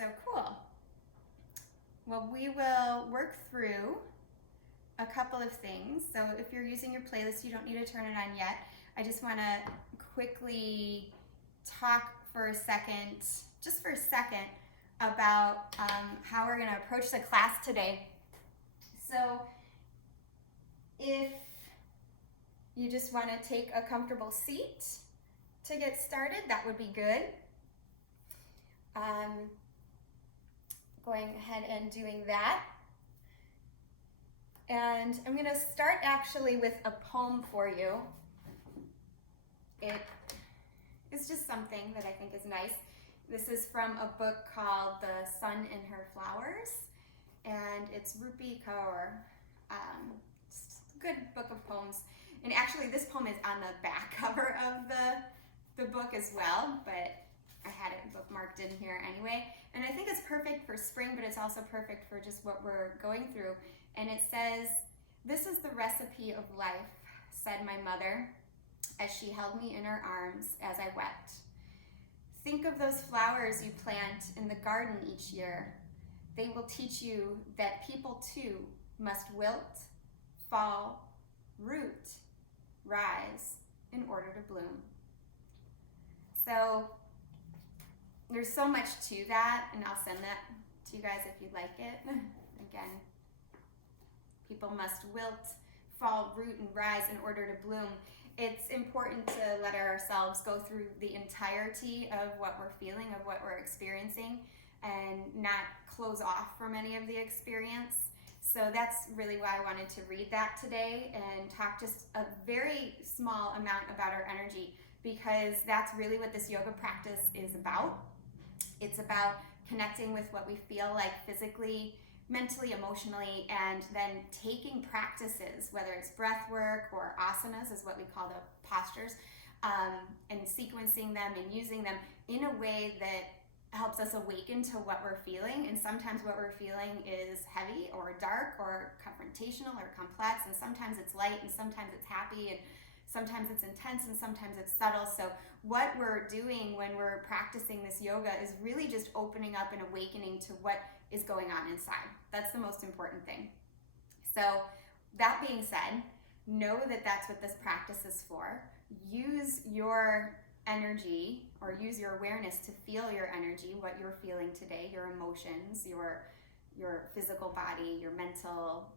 So cool. Well, we will work through a couple of things. So if you're using your playlist, you don't need to turn it on yet. I just want to quickly talk for a second, just for a second, about how we're going to approach the class today. So if you just want to take a comfortable seat to get started, that would be good. Going ahead and doing that. And I'm going to start actually with a poem for you. It is just something that I think is nice. This is from a book called The Sun in Her Flowers, and it's Rupi Kaur. It's a good book of poems. And actually this poem is on the back cover of the book as well, but I had it bookmarked in here anyway. And I think it's perfect for spring, but it's also perfect for just what we're going through. And it says, "This is the recipe of life," said my mother, as she held me in her arms as I wept. "Think of those flowers you plant in the garden each year. They will teach you that people too must wilt, fall, root, rise in order to bloom." So there's so much to that, and I'll send that to you guys if you'd like it. Again, people must wilt, fall, root, and rise in order to bloom. It's important to let ourselves go through the entirety of what we're feeling, of what we're experiencing, and not close off from any of the experience. So that's really why I wanted to read that today and talk just a very small amount about our energy, because that's really what this yoga practice is about. It's about connecting with what we feel like physically, mentally, emotionally, and then taking practices, whether it's breath work or asanas is what we call the postures, and sequencing them and using them in a way that helps us awaken to what we're feeling. And sometimes what we're feeling is heavy or dark or confrontational or complex, and sometimes it's light and sometimes it's happy, and sometimes it's intense and sometimes it's subtle. So what we're doing when we're practicing this yoga is really just opening up and awakening to what is going on inside. That's the most important thing. So that being said, know that that's what this practice is for. Use your energy, or use your awareness to feel your energy, what you're feeling today, your emotions, your physical body, your mental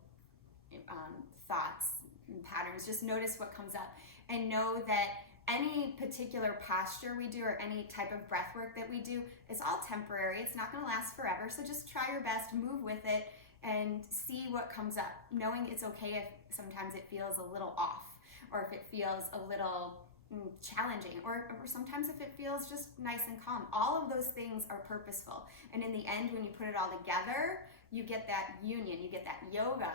thoughts and patterns. Just notice what comes up, and know that any particular posture we do or any type of breath work that we do is all temporary. It's not going to last forever. So just try your best, move with it, and see what comes up, knowing it's okay if sometimes it feels a little off, or if it feels a little challenging, or sometimes if it feels just nice and calm. All of those things are purposeful, and in the end, when you put it all together, you get that union, you get that yoga,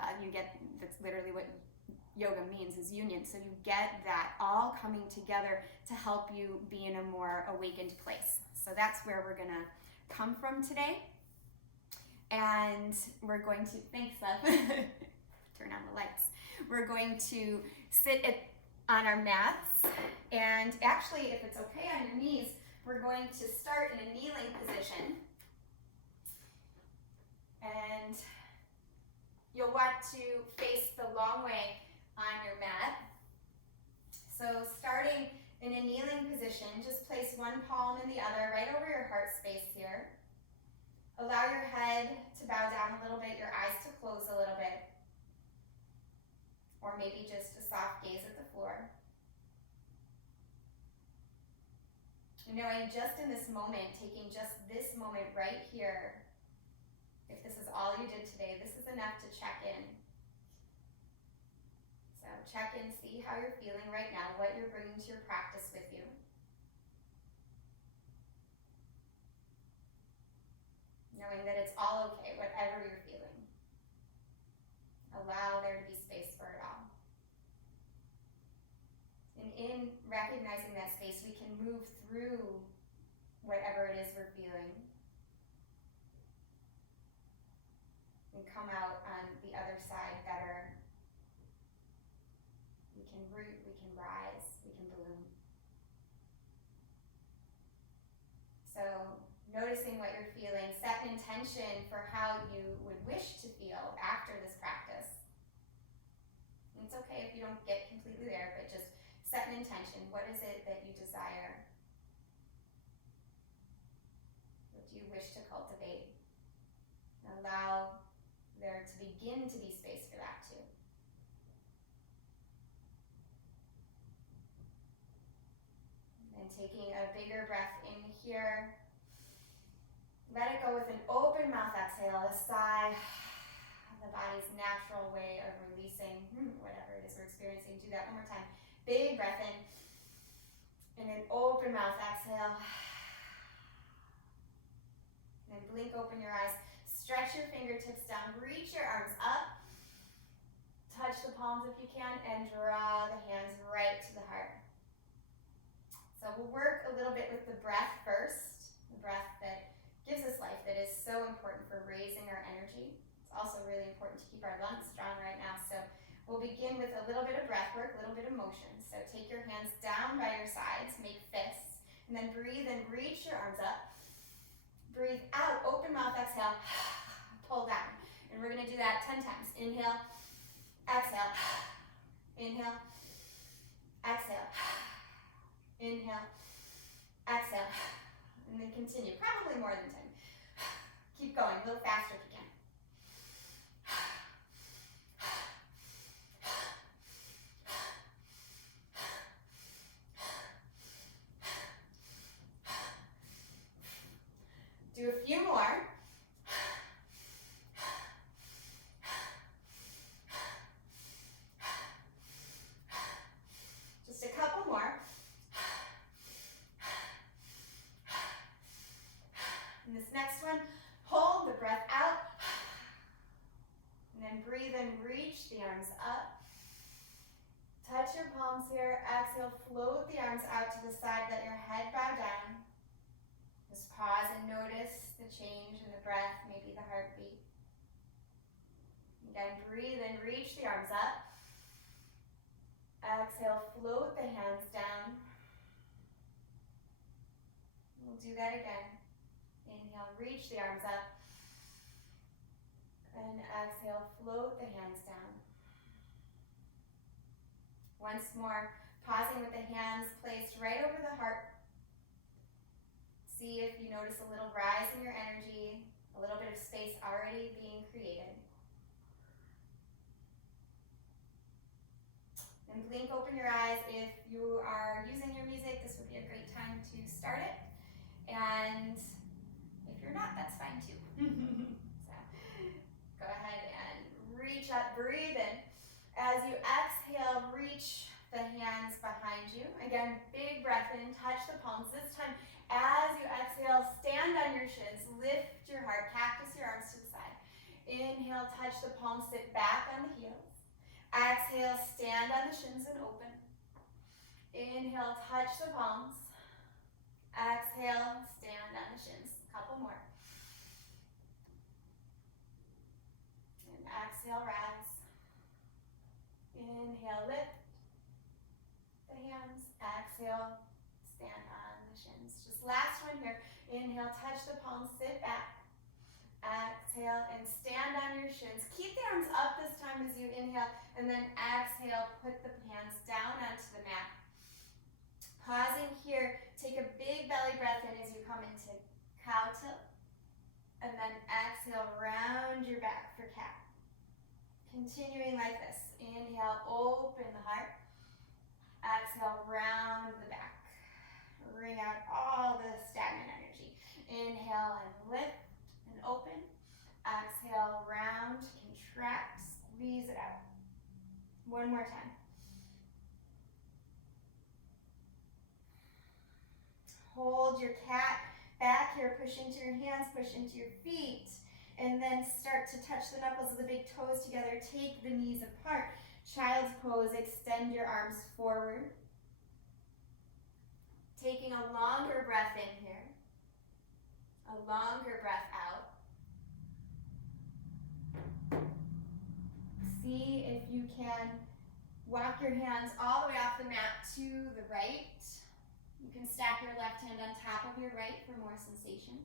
that's literally what yoga means, is union. So you get that all coming together to help you be in a more awakened place. So that's where we're gonna come from today. And we're going to, thanks love, turn on the lights. We're going to sit on our mats, and actually, if it's okay on your knees, we're going to start in a kneeling position. And you'll want to face the long way on your mat. So starting in a kneeling position, just place one palm in the other right over your heart space here. Allow your head to bow down a little bit, your eyes to close a little bit, or maybe just a soft gaze at the floor. Knowing just in this moment, taking just this moment right here, if this is all you did today, this is enough to check in. So check in, see how you're feeling right now, what you're bringing to your practice with you. Knowing that it's all okay, whatever you're feeling. Allow there to be space for it all. And in recognizing that space, we can move through whatever it is we're feeling and come out on the other side better. We can root, we can rise, we can bloom. So noticing what you're feeling, set an intention for how you would wish to feel after this practice. And it's okay if you don't get completely there, but just set an intention. What is it that you desire? What do you wish to cultivate? Allow there to begin to be space for that too. And taking a bigger breath in here. Let it go with an open mouth exhale, a sigh, the body's natural way of releasing whatever it is we're experiencing. Do that one more time. Big breath in, and an open mouth exhale. And then blink open your eyes. Stretch your fingertips down, reach your arms up, touch the palms if you can, and draw the hands right to the heart. So we'll work a little bit with the breath first, the breath that gives us life, that is so important for raising our energy. It's also really important to keep our lungs strong right now. So we'll begin with a little bit of breath work, a little bit of motion. So take your hands down by your sides, make fists, and then breathe and reach your arms up. Breathe out, open mouth, exhale, pull down. And we're gonna do that 10 times. Inhale, exhale, inhale, exhale, inhale, exhale, and then continue, probably more than 10. Keep going, a little faster if you can. Do a few more. Just a couple more. And this next one, hold the breath out. And then breathe and reach the arms up. Touch your palms here. Exhale, float the arms out to the side. Let your head bow down. Just pause and notice the change in the breath, maybe the heartbeat. Again, breathe and reach the arms up. Exhale, float the hands down. We'll do that again. Inhale, reach the arms up. And exhale, float the hands down. Once more, pausing with the hands placed right over the heart. See if you notice a little rise in your energy, a little bit of space already being created. And blink open your eyes. If you are using your music, this would be a great time to start it. And if you're not, that's fine too. So go ahead and reach up, breathe in. As you exhale, reach the hands behind you. Again, big breath in, touch the palms. This time, as you exhale, stand on your shins, lift your heart, cactus your arms to the side. Inhale, touch the palms, sit back on the heels. Exhale, stand on the shins and open. Inhale, touch the palms. Exhale, stand on the shins. A couple more. And exhale, rise. Inhale, lift the hands. Exhale, stand on the shins. Just last one here. Inhale, touch the palms, sit back. Exhale and stand on your shins. Keep the arms up this time as you inhale, and then exhale, put the hands down onto the mat. Pausing here, take a big belly breath in as you come into cow tilt, and then exhale, round your back for cat. Continuing like this. Inhale, open the heart. Exhale, round the back. Wring out all the stagnant energy. Inhale and lift and open. Exhale, round, contract, squeeze it out. One more time. Hold your cat back here, push into your hands, push into your feet, and then start to touch the knuckles of the big toes together. Take the knees apart. Child's pose, extend your arms forward. Taking a longer breath in here, a longer breath out. See if you can walk your hands all the way off the mat to the right. You can stack your left hand on top of your right for more sensation.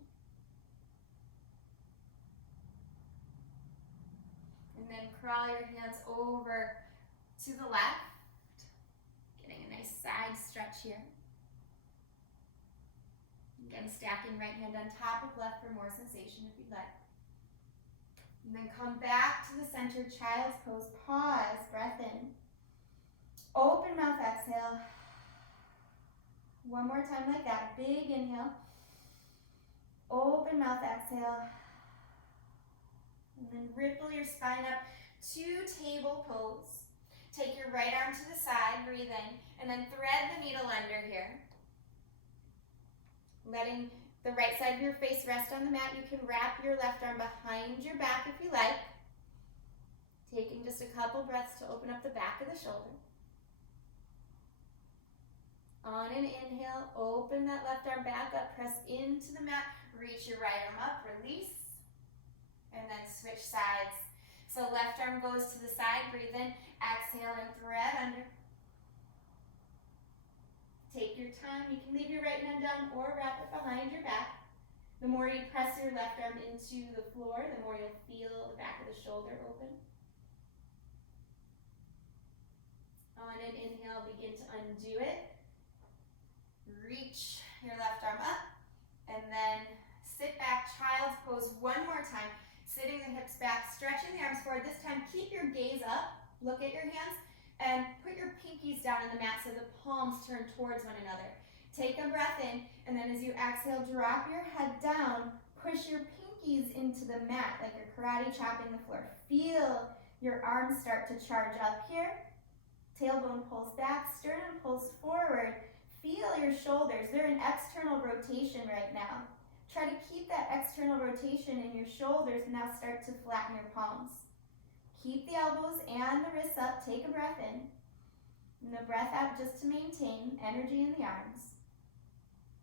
then crawl your hands over to the left. Getting a nice side stretch here. Again, stacking right hand on top of left for more sensation if you'd like. And then come back to the center, child's pose. Pause, breath in. Open mouth, exhale. One more time like that. Big inhale. Open mouth, exhale. And then ripple your spine up to table pose. Take your right arm to the side, breathe in, and then thread the needle under here. Letting the right side of your face rest on the mat. You can wrap your left arm behind your back if you like. Taking just a couple breaths to open up the back of the shoulder. On an inhale, open that left arm back up, press into the mat, reach your right arm up, release, and then switch sides. So left arm goes to the side, breathe in, exhale and thread under. Take your time, you can leave your right hand down or wrap it behind your back. The more you press your left arm into the floor, the more you'll feel the back of the shoulder open. On an inhale, begin to undo it. Reach your left arm up, and then sit back, child's pose one more time. Sitting the hips back, stretching the arms forward. This time, keep your gaze up, look at your hands, and put your pinkies down on the mat so the palms turn towards one another. Take a breath in, and then as you exhale, drop your head down, push your pinkies into the mat like you're karate chopping the floor. Feel your arms start to charge up here. Tailbone pulls back, sternum pulls forward. Feel your shoulders, they're in external rotation right now. Try to keep that external rotation in your shoulders and now start to flatten your palms. Keep the elbows and the wrists up, take a breath in. And the breath out just to maintain energy in the arms.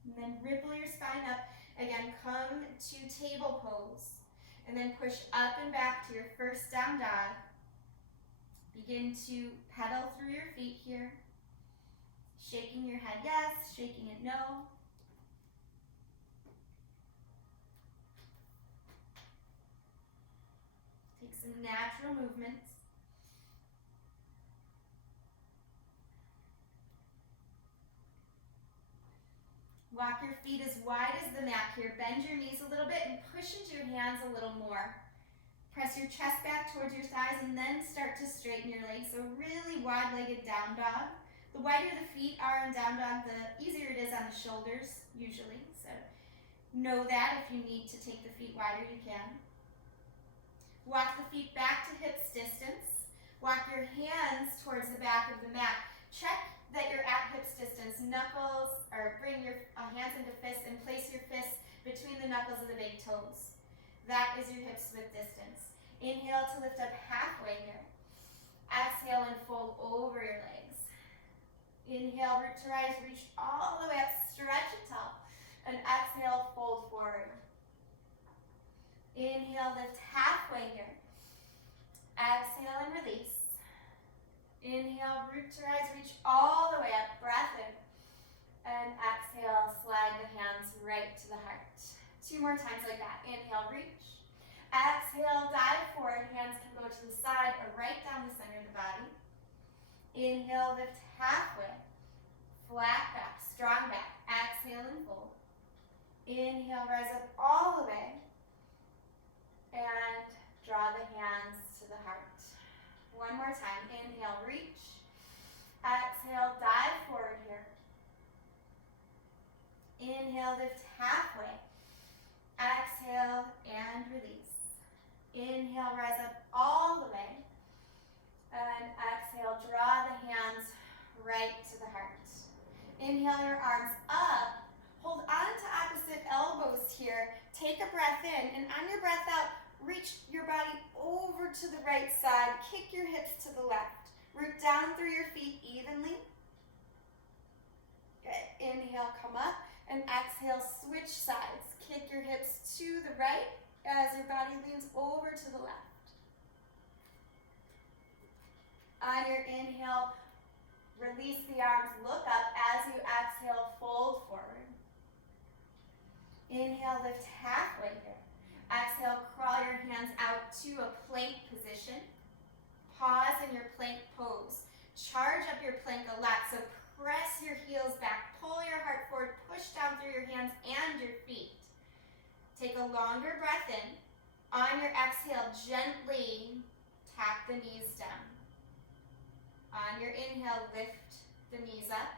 And then ripple your spine up. Again, come to table pose. And then push up and back to your first down dog. Begin to pedal through your feet here. Shaking your head yes, shaking it no. Take some natural movements. Walk your feet as wide as the mat here. Bend your knees a little bit and push into your hands a little more. Press your chest back towards your thighs and then start to straighten your legs. So really wide-legged down dog. The wider the feet are in down dog, the easier it is on the shoulders, usually. So know that if you need to take the feet wider, you can. Walk the feet back to hips distance. Walk your hands towards the back of the mat. Check that you're at hips distance. Knuckles, or bring your hands into fists and place your fists between the knuckles of the big toes. That is your hips width distance. Inhale to lift up halfway here. Exhale and fold over your legs. Inhale, root to rise, reach all the way up, stretch it tall. And exhale, fold forward. Inhale, lift halfway here. Exhale and release. Inhale, root to rise, reach all the way up, breath in. And exhale, slide the hands right to the heart. 2 more times like that. Inhale, reach. Exhale, dive forward. Hands can go to the side or right down the center of the body. Inhale, lift halfway. Flat back, strong back. Exhale and fold. Inhale, rise up all the way. And draw the hands to the heart. 1 more time. Inhale, reach. Exhale, dive forward here. Inhale, lift halfway. Exhale and release. Inhale, rise up all the way. And exhale, draw the hands right to the heart. Inhale your arms up. Hold on to opposite elbows here. Take a breath in, and on your breath out, reach your body over to the right side. Kick your hips to the left. Root down through your feet evenly. Good. Inhale, come up, and exhale, switch sides. Kick your hips to the right as your body leans over to the left. On your inhale, release the arms, look up. As you exhale, fold forward. Inhale, lift halfway here. Exhale, crawl your hands out to a plank position. Pause in your plank pose. Charge up your plank a lot, so press your heels back, pull your heart forward, push down through your hands and your feet. Take a longer breath in. On your exhale, gently tap the knees down. On your inhale, lift the knees up.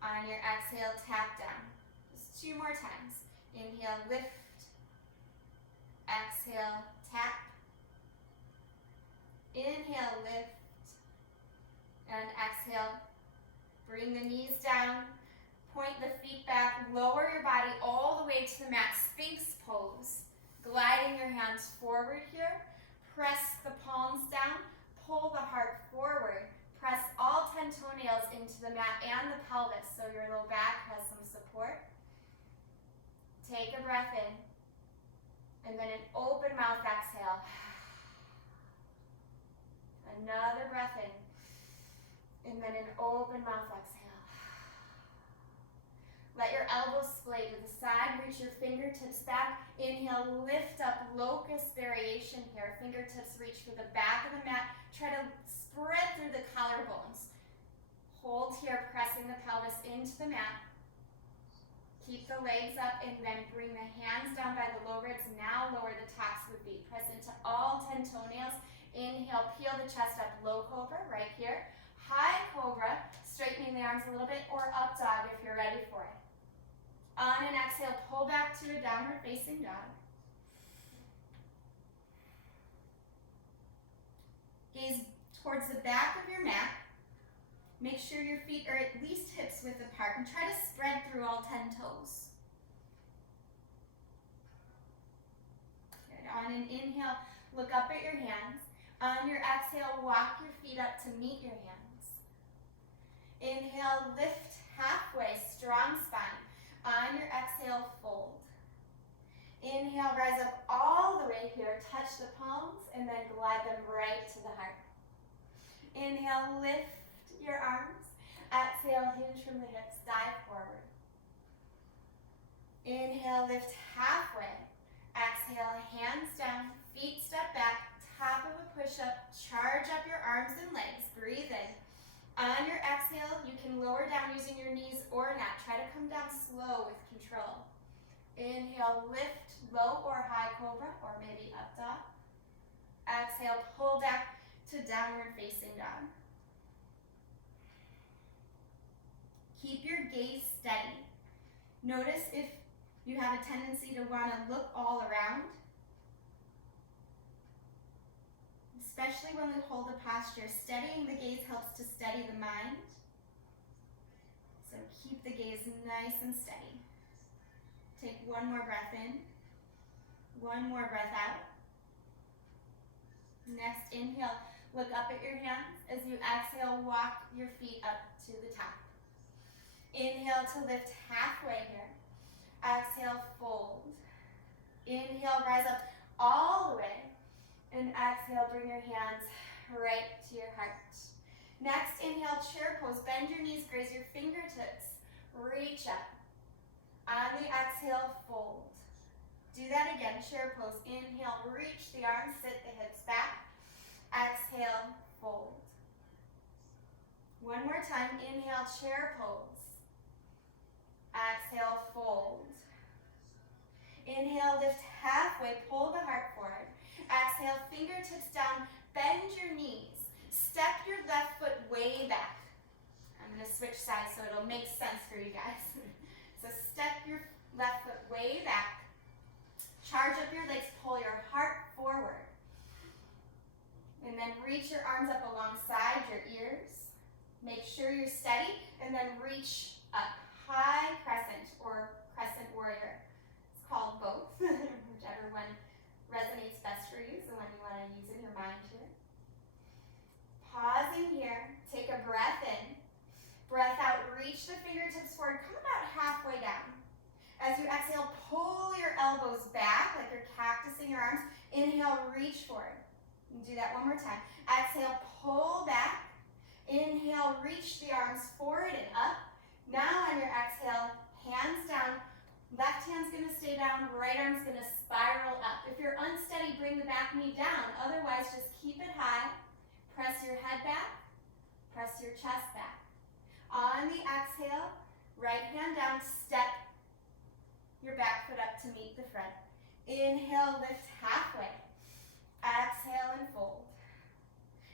On your exhale, tap down. Just 2 more times. Inhale, lift. Exhale, tap. Inhale, lift. And exhale, bring the knees down. Point the feet back. Lower your body all the way to the mat. Sphinx pose. Gliding your hands forward here. Press the palms down. Pull the heart forward. Press all 10 toenails into the mat and the pelvis so your low back has some support. Take a breath in. And then an open mouth exhale. Another breath in. And then an open mouth exhale. Let your elbows splay to the side. Reach your fingertips back. Inhale, lift up, locust variation here. Fingertips reach for the back of the mat. Try to spread through the collarbones. Hold here, pressing the pelvis into the mat. Keep the legs up and then bring the hands down by the low ribs. Now lower the tops of the feet. Press into all 10 toenails. Inhale, peel the chest up, low cobra right here. High cobra, straightening the arms a little bit, or up dog if you're ready for it. On an exhale, pull back to a downward facing dog. Gaze towards the back of your mat. Make sure your feet are at least hips width apart and try to spread through all 10 toes. Good. On an inhale, look up at your hands. On your exhale, walk your feet up to meet your hands. Inhale, lift halfway, strong spine. On your exhale, fold. Inhale, rise up all the way here, touch the palms, and then glide them right to the heart. Inhale, lift your arms. Exhale, hinge from the hips, dive forward. Inhale, lift halfway. Exhale, hands down, feet step back, top of a push-up, charge up your arms and legs, breathe in. On your exhale, you can lower down using your knees or not. Try to come down slow with control. Inhale, lift, low or high cobra, or maybe up dog. Exhale, pull back to downward facing dog. Keep your gaze steady. Notice if you have a tendency to want to look all around, especially when we hold the posture. Steadying the gaze helps to steady the mind. So keep the gaze nice and steady. Take one more breath in. One more breath out. Next, inhale, look up at your hands. As you exhale, walk your feet up to the top. Inhale to lift halfway here. Exhale, fold. Inhale, rise up all the way. And exhale, bring your hands right to your heart. Next, inhale, chair pose. Bend your knees, graze your fingertips. Reach up. On the exhale, fold. Do that again, chair pose. Inhale, reach the arms, sit the hips back. Exhale, fold. One more time, inhale, chair pose. Exhale, fold. Inhale, lift halfway, pull the heart forward. Exhale, fingertips down, bend your knees. Step your left foot way back. I'm going to switch sides so it'll make sense for you guys. So step your left foot way back. Charge up your legs, pull your heart forward. And then reach your arms up alongside your ears. Make sure you're steady, and then reach up. High crescent or crescent warrior. It's called both, whichever one resonates best for you, so when you want to use in your mind here. Pausing here, take a breath in. Breath out, reach the fingertips forward, come about halfway down. As you exhale, pull your elbows back like you're cactusing your arms. Inhale, reach forward. And do that one more time. Exhale, pull back. Inhale, reach the arms forward and up. Now on your exhale, hands down. Left hand's gonna stay down, right arm's gonna spiral up. If you're unsteady, bring the back knee down. Otherwise, just keep it high. Press your head back, press your chest back. On the exhale, right hand down, step your back foot up to meet the front. Inhale, lift halfway. Exhale and fold.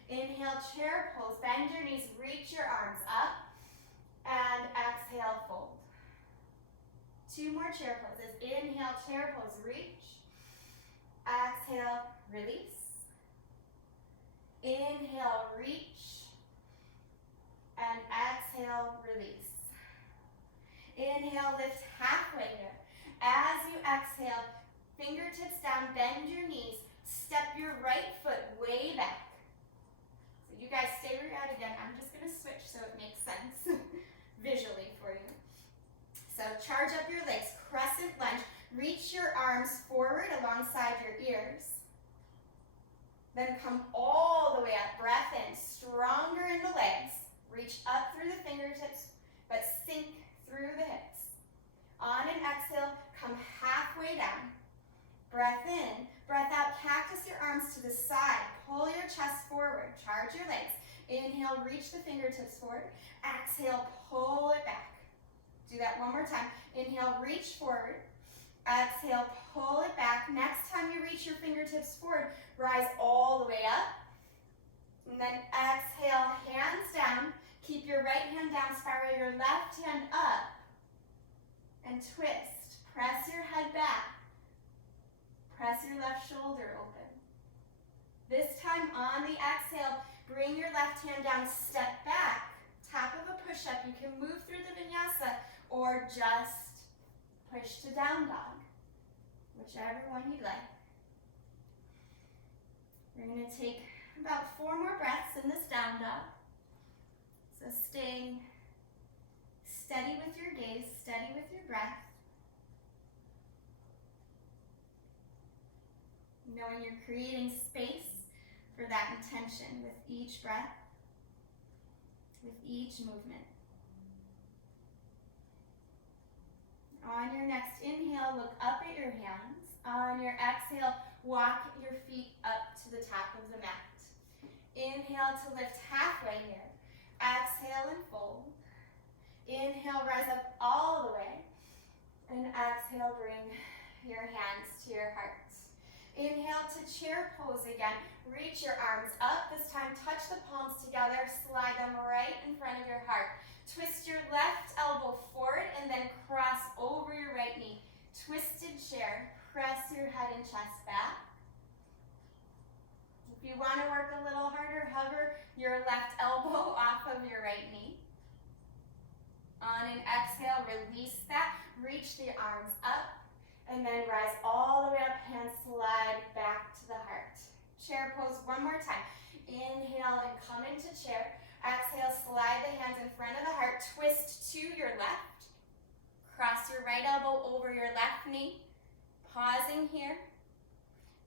Inhale, chair pose. Bend your knees, reach your arms up. And exhale, fold. 2 more chair poses. Inhale, chair pose, reach. Exhale, release. Inhale, reach. And exhale, release. Inhale, lift halfway here. As you exhale, fingertips down, bend your knees. Step your right foot way back. So you guys stay where you're at again. I'm just going to switch so it makes sense visually for you. So charge up your legs, crescent lunge. Reach your arms forward alongside your ears. Then come all the way up. Breath in, stronger in the legs. Reach up through the fingertips, but sink through the hips. On an exhale, come halfway down. Breath in, breath out, cactus your arms to the side. Pull your chest forward, charge your legs. Inhale, reach the fingertips forward. Exhale, pull it back. Do that one more time. Inhale, reach forward. Exhale, pull it back. Next time you reach your fingertips forward, rise all the way up. And then exhale, hands down. Keep your right hand down, spiral your left hand up. And twist. Press your head back. Press your left shoulder open. This time on the exhale, bring your left hand down, step back. Top of a push-up. You can move through the vinyasa or just push to down dog, whichever one you like. We're going to take about 4 more breaths in this down dog. So staying steady with your gaze, steady with your breath. Knowing you're creating space for that intention with each breath, with each movement. On your next inhale, look up at your hands. On your exhale, walk your feet up to the top of the mat. Inhale to lift halfway here. Exhale and fold. Inhale, rise up all the way. And exhale, bring your hands to your heart. Inhale to chair pose again. Reach your arms up. This time, touch the palms together. Slide them right in front of your heart. Twist your left elbow forward and then cross over your right knee. Twisted chair. Press your head and chest back. If you want to work a little harder, hover your left elbow off of your right knee. On an exhale, release that. Reach the arms up. And then rise all the way up, hands slide back to the heart. Chair pose one more time. Inhale and come into chair. Exhale, slide the hands in front of the heart. Twist to your left. Cross your right elbow over your left knee. Pausing here.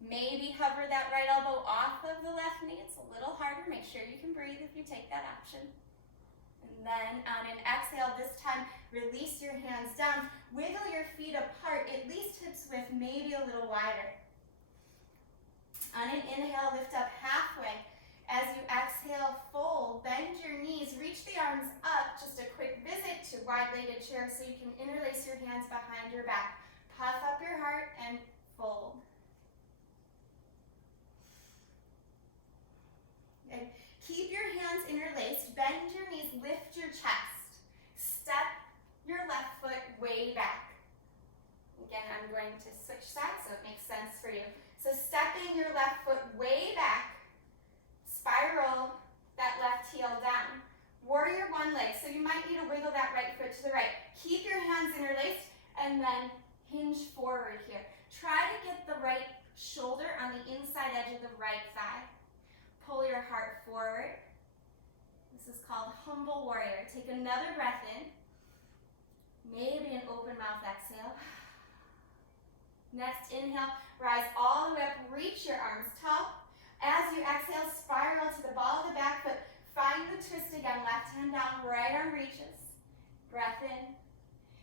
Maybe hover that right elbow off of the left knee. It's a little harder. Make sure you can breathe if you take that option. And then on an exhale, this time, release your hands down. Wiggle your feet apart, at least hips width, maybe a little wider. On an inhale, lift up halfway. As you exhale, fold, bend your knees, reach the arms up. Just a quick visit to wide-legged chair so you can interlace your hands behind your back. Puff up your heart and fold. And keep your hands interlaced, bend your knees, lift your chest. Step your left foot way back. Again, I'm going to switch sides so it makes sense for you. So stepping your left foot way back, spiral that left heel down. Warrior one leg, so you might need to wiggle that right foot to the right. Keep your hands interlaced and then hinge forward here. Try to get the right shoulder on the inside edge of the right thigh. Pull your heart forward. This is called humble warrior. Take another breath in. Maybe an open mouth exhale. Next inhale, rise all the way up, reach your arms tall. As you exhale, spiral to the ball of the back foot. Find the twist again, left hand down, right arm reaches. Breath in.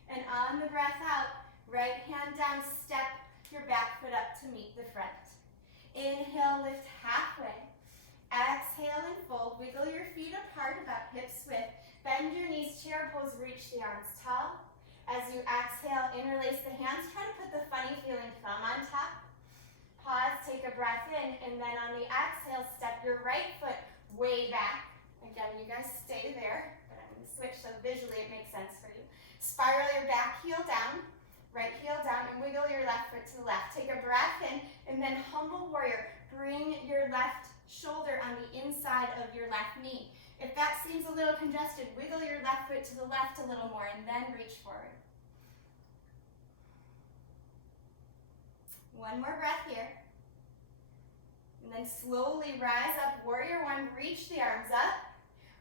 And on the breath out, right hand down, step your back foot up to meet the front. Inhale, lift halfway. Exhale and fold. Wiggle your feet apart, about hips width. Bend your knees, chair pose, reach the arms tall. As you exhale, interlace the hands. Try to put the funny feeling thumb on top. Pause, take a breath in, and then on the exhale, step your right foot way back. Again, you guys stay there, but I'm going to switch so visually it makes sense for you. Spiral your back heel down, right heel down, and wiggle your left foot to the left. Take a breath in, and then humble warrior. Bring your left shoulder on the inside of your left knee. If that seems a little congested, wiggle your left foot to the left a little more, and then reach forward. One more breath here. And then slowly rise up, warrior one, reach the arms up.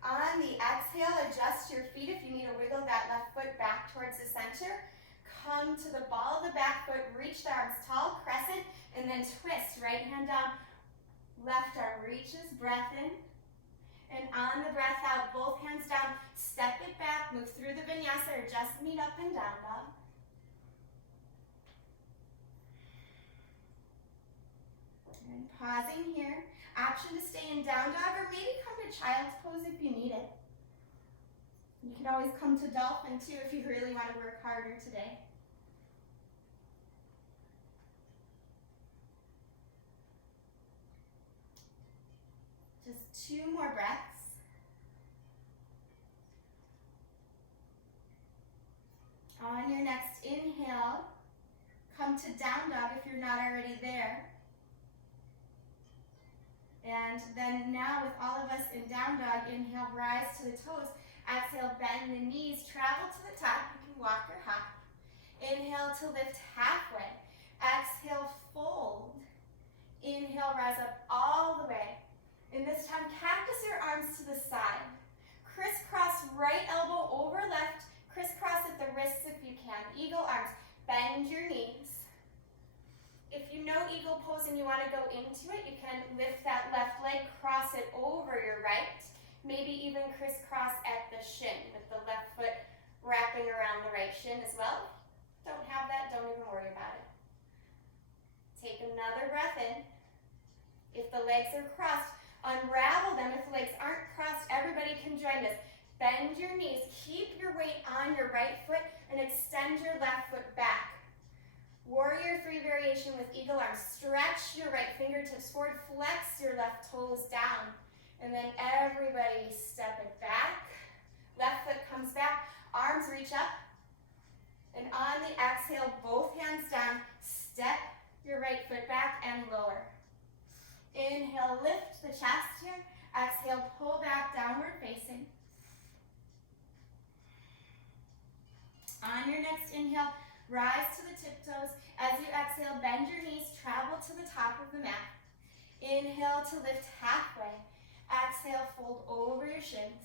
On the exhale, adjust your feet if you need to wiggle that left foot back towards the center. Come to the ball of the back foot, reach the arms tall, crescent, and then twist. Right hand down, left arm reaches, breath in. And on the breath out, both hands down, step it back, move through the vinyasa or just meet up and down dog. And pausing here. Option to stay in down dog or maybe come to child's pose if you need it. You can always come to dolphin too if you really want to work harder today. Just 2 more breaths. On your next inhale, come to down dog if you're not already there. And then now with all of us in down dog, inhale, rise to the toes. Exhale, bend the knees, travel to the top. You can walk or hop. Inhale to lift halfway. Exhale, fold. Inhale, rise up all the way. And this time, cactus your arms to the side. Crisscross right elbow over left. Crisscross at the wrists if you can. Eagle arms. Bend your knees. If you know eagle pose and you want to go into it, you can lift that left leg, cross it over your right. Maybe even crisscross at the shin with the left foot wrapping around the right shin as well. Don't have that, don't even worry about it. Take another breath in. If the legs are crossed, unravel them. If the legs aren't crossed, everybody can join this. Bend your knees, keep your weight on your right foot, and extend your left foot back. Warrior 3 variation with eagle arms. Stretch your right fingertips forward, flex your left toes down. And then everybody step it back. Left foot comes back, arms reach up. And on the exhale, both hands down, step your right foot back and lower. Inhale, lift the chest here. Exhale, pull back, downward facing. On your next inhale, rise to the tiptoes. As you exhale, bend your knees, travel to the top of the mat. Inhale to lift halfway. Exhale, fold over your shins.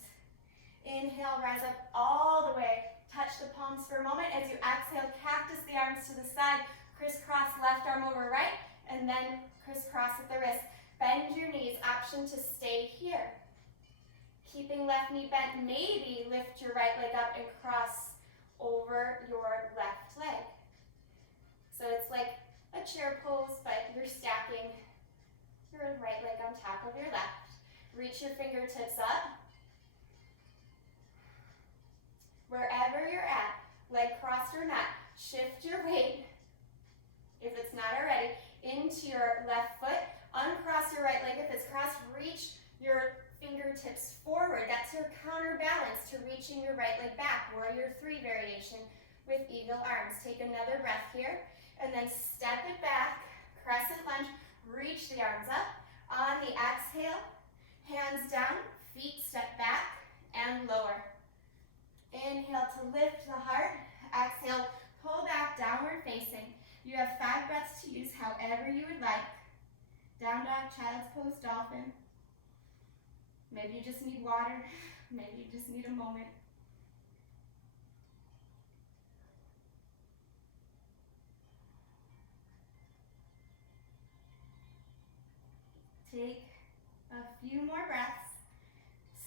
Inhale, rise up all the way. Touch the palms for a moment. As you exhale, cactus the arms to the side. Crisscross left arm over right, and then crisscross at the wrist. Bend your knees, option to stay here. Keeping left knee bent, maybe lift your right leg up and cross over your left leg. So it's like a chair pose, but you're stacking your right leg on top of your left. Reach your fingertips up. Wherever you're at, leg crossed or not, shift your weight, if it's not already, into your left foot. Uncross your right leg if it's crossed. Reach your fingertips forward. That's your counterbalance to reaching your right leg back. Warrior 3 variation with eagle arms. Take another breath here, and then step it back. Crescent lunge. Reach the arms up. On the exhale, hands down, feet step back and lower. Inhale to lift the heart. Exhale, pull back, downward facing. You have 5 breaths to use however you would like. Down dog, child's pose, dolphin. Maybe you just need water. Maybe you just need a moment. Take a few more breaths.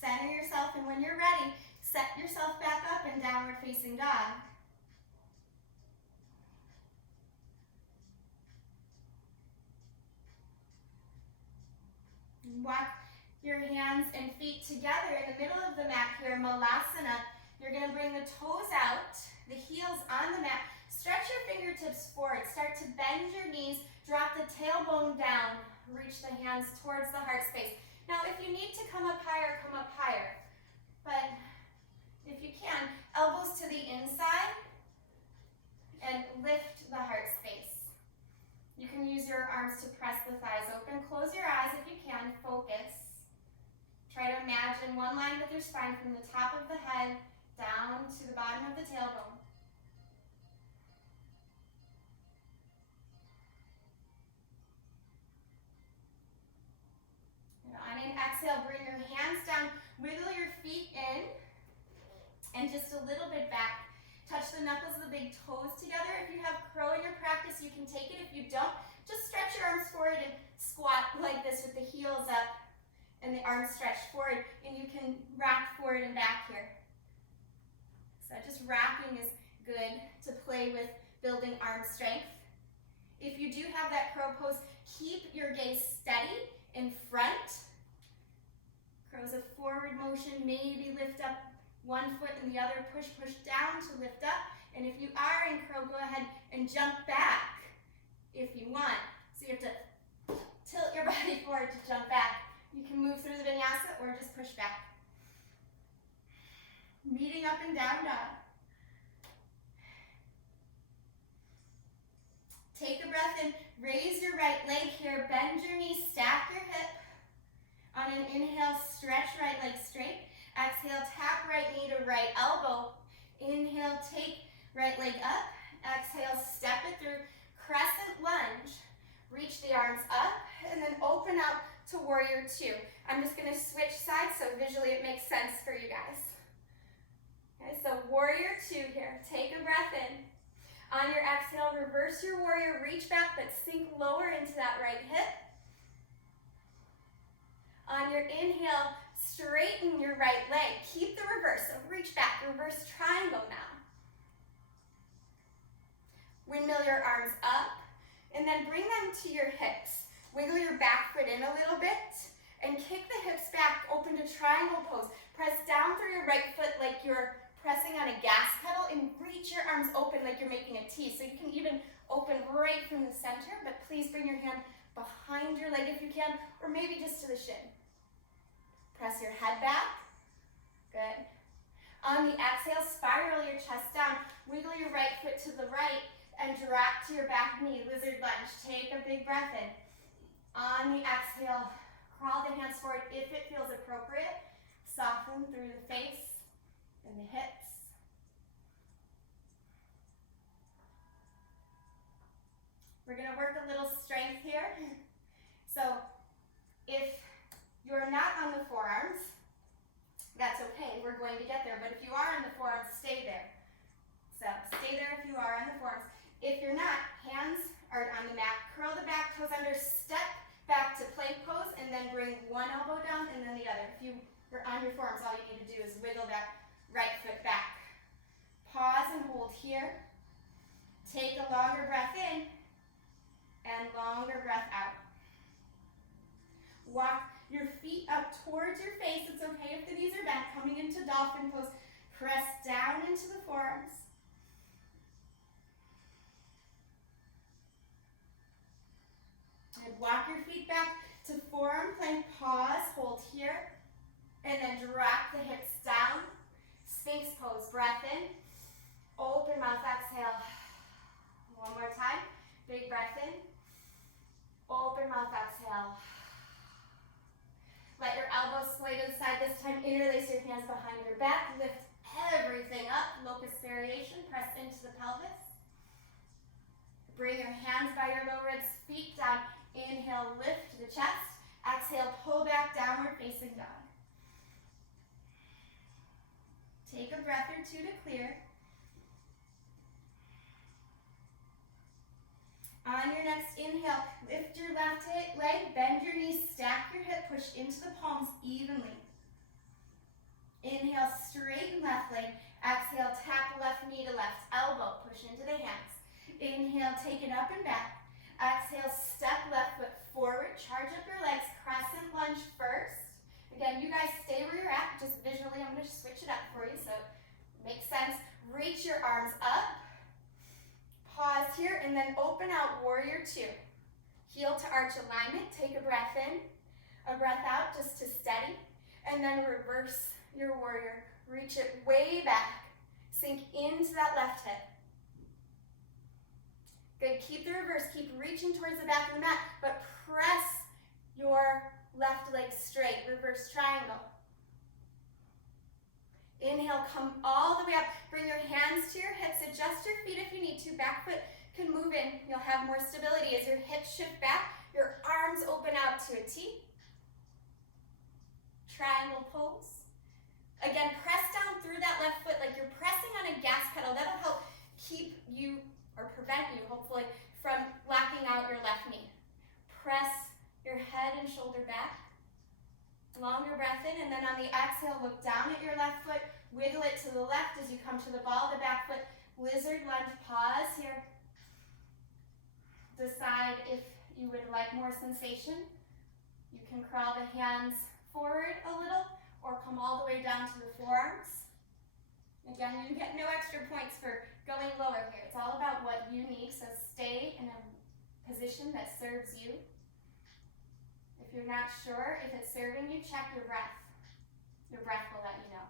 Center yourself, and when you're ready, set yourself back up in downward facing dog. Walk your hands and feet together in the middle of the mat here, malasana. You're going to bring the toes out, the heels on the mat. Stretch your fingertips forward. Start to bend your knees. Drop the tailbone down. Reach the hands towards the heart space. Now, if you need to come up higher, come up higher. But if you can, elbows to the inside and lift the heart space. You can use your arms to press the thighs open. Close your eyes if you can. Focus. Try to imagine one line with your spine from the top of the head down to the bottom of the tailbone. And on an exhale, bring your hands down. Wiggle your feet in and just a little bit back. Touch the knuckles of the big toes together. If you have crow in your practice, you can take it. If you don't, just stretch your arms forward and squat like this with the heels up and the arms stretched forward. And you can rock forward and back here. So just rocking is good to play with building arm strength. If you do have that crow pose, keep your gaze steady in front. Crow's a forward motion, maybe lift up one foot and the other, push down to lift up. And if you are in crow, go ahead and jump back if you want. So you have to tilt your body forward to jump back. You can move through the vinyasa or just push back. Meeting up and down dog. Take a breath in, raise your right leg here, bend your knee, stack your hip. On an inhale, stretch right leg straight. Exhale, tap right knee to right elbow. Inhale, take right leg up. Exhale, step it through, crescent lunge. Reach the arms up and then open out to warrior two. I'm just gonna switch sides so visually it makes sense for you guys. Okay, so warrior two here. Take a breath in. On your exhale, reverse your warrior, reach back, but sink lower into that right hip. On your inhale, straighten your right leg. Keep the reverse, so reach back, reverse triangle now. Windmill your arms up, and then bring them to your hips. Wiggle your back foot in a little bit, and kick the hips back, open to triangle pose. Press down through your right foot like you're pressing on a gas pedal, and reach your arms open like you're making a T. So you can even open right from the center, but please bring your hand behind your leg if you can, or maybe just to the shin. Press your head back. Good. On the exhale, spiral your chest down. Wiggle your right foot to the right and drop to your back knee, lizard lunge. Take a big breath in. On the exhale, crawl the hands forward if it feels appropriate. Soften through the face and the hips. We're going to work a little strength here. So if you're not on the forearms, that's okay. We're going to get there. But if you are on the forearms, stay there. So stay there if you are on the forearms. If you're not, hands are on the mat. Curl the back toes under, step back to plank pose, and then bring one elbow down and then the other. If you are on your forearms, all you need to do is wiggle that right foot back. Pause and hold here. Take a longer breath in and longer breath out. Walk your feet up towards your face. It's okay if the knees are back. Coming into dolphin pose. Press down into the forearms. And walk your feet back to forearm plank. Pause, hold here. And then drop the hips down. Sphinx pose. Breath in. Open mouth, exhale. One more time. Big breath in. Open mouth, exhale. Let your elbows sway to the side this time. Interlace your hands behind your back. Lift everything up. Locust variation. Press into the pelvis. Bring your hands by your low ribs, feet down. Inhale, lift the chest. Exhale, pull back, downward facing dog. Take a breath or two to clear. On your next inhale, lift your left leg, bend your knees, stack your hip, push into the palms evenly. Inhale, straighten left leg. Exhale, tap left knee to left elbow, push into the hands. Inhale, take it up and back. Exhale, step left foot forward, charge up your legs, crescent lunge first. Again, you guys stay where you're at. Just visually, I'm going to switch it up for you so it makes sense. Reach your arms up. Pause here and then open out warrior two. Heel to arch alignment. Take a breath in, a breath out just to steady. And then reverse your warrior. Reach it way back. Sink into that left hip. Good, keep the reverse. Keep reaching towards the back of the mat, but press your left leg straight. Reverse triangle. Inhale, come all the way up. Bring your hands to your hips. Adjust your feet if you need to. Back foot can move in. You'll have more stability as your hips shift back. Your arms open out to a T. Triangle pose. Again, press down through that left foot like you're pressing on a gas pedal. That'll help keep you, or prevent you, hopefully, from locking out your left knee. Press your head and shoulder back. Longer breath in, and then on the exhale, look down at your left foot. Wiggle it to the left as you come to the ball of the back foot. Lizard lunge, pause here. Decide if you would like more sensation. You can crawl the hands forward a little or come all the way down to the forearms. Again, you get no extra points for going lower here. It's all about what you need, so stay in a position that serves you. If you're not sure if it's serving you, check your breath. Your breath will let you know.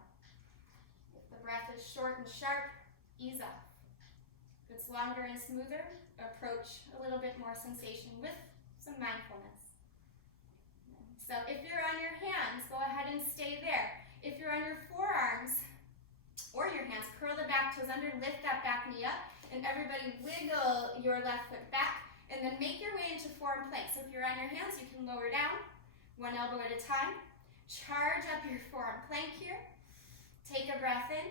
If the breath is short and sharp, ease up. If it's longer and smoother, approach a little bit more sensation with some mindfulness. So if you're on your hands, go ahead and stay there. If you're on your forearms or your hands, curl the back toes under, lift that back knee up, and everybody wiggle your left foot back, and then make your way into forearm plank. So if you're on your hands, you can lower down, one elbow at a time. Charge up your forearm plank here. Take a breath in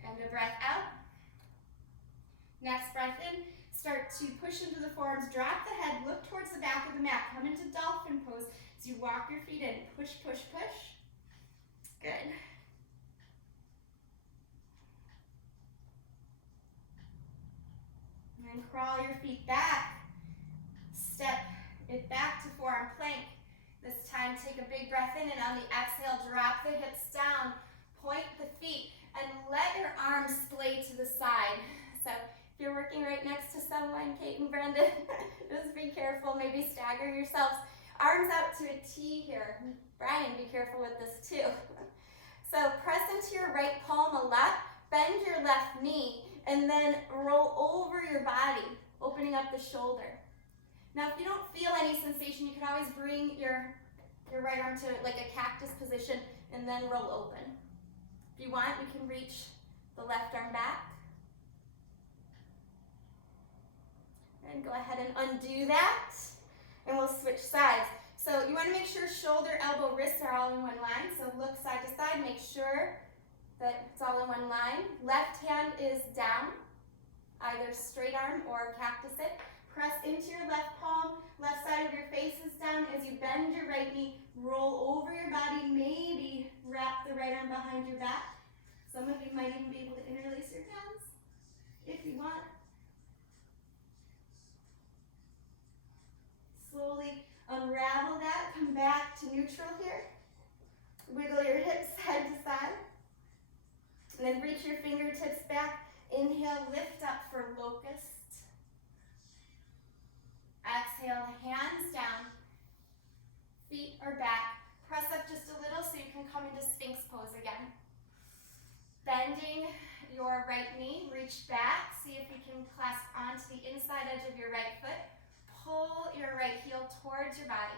and a breath out. Next breath in, start to push into the forearms, drop the head, look towards the back of the mat, come into dolphin pose as you walk your feet in. Push, push, push. Good. And then crawl your feet back. Step it back to forearm plank. This time take a big breath in, and on the exhale, drop the hips down, point the feet, and let your arms splay to the side. So if you're working right next to someone, Kate and Brendan, just be careful, maybe stagger yourselves. Arms out to a T here. Brian, be careful with this too. So press into your right palm a lot, bend your left knee, and then roll over your body, opening up the shoulder. Now, if you don't feel any sensation, you can always bring your right arm to like a cactus position and then roll open. If you want, you can reach the left arm back. And go ahead and undo that, and we'll switch sides. So you want to make sure shoulder, elbow, wrists are all in one line. So look side to side, make sure that it's all in one line. Left hand is down, either straight arm or cactus it. Press into your left palm, left side of your face is down. As you bend your right knee, roll over your body, maybe wrap the right arm behind your back. Some of you might even be able to interlace your hands if you want. Slowly unravel that, come back to neutral here. Wiggle your hips side to side. And then reach your fingertips back. Inhale, lift up for locust. Exhale, hands down. Feet are back. Press up just a little so you can come into Sphinx pose again. Bending your right knee, reach back. See if you can clasp onto the inside edge of your right foot. Pull your right heel towards your body.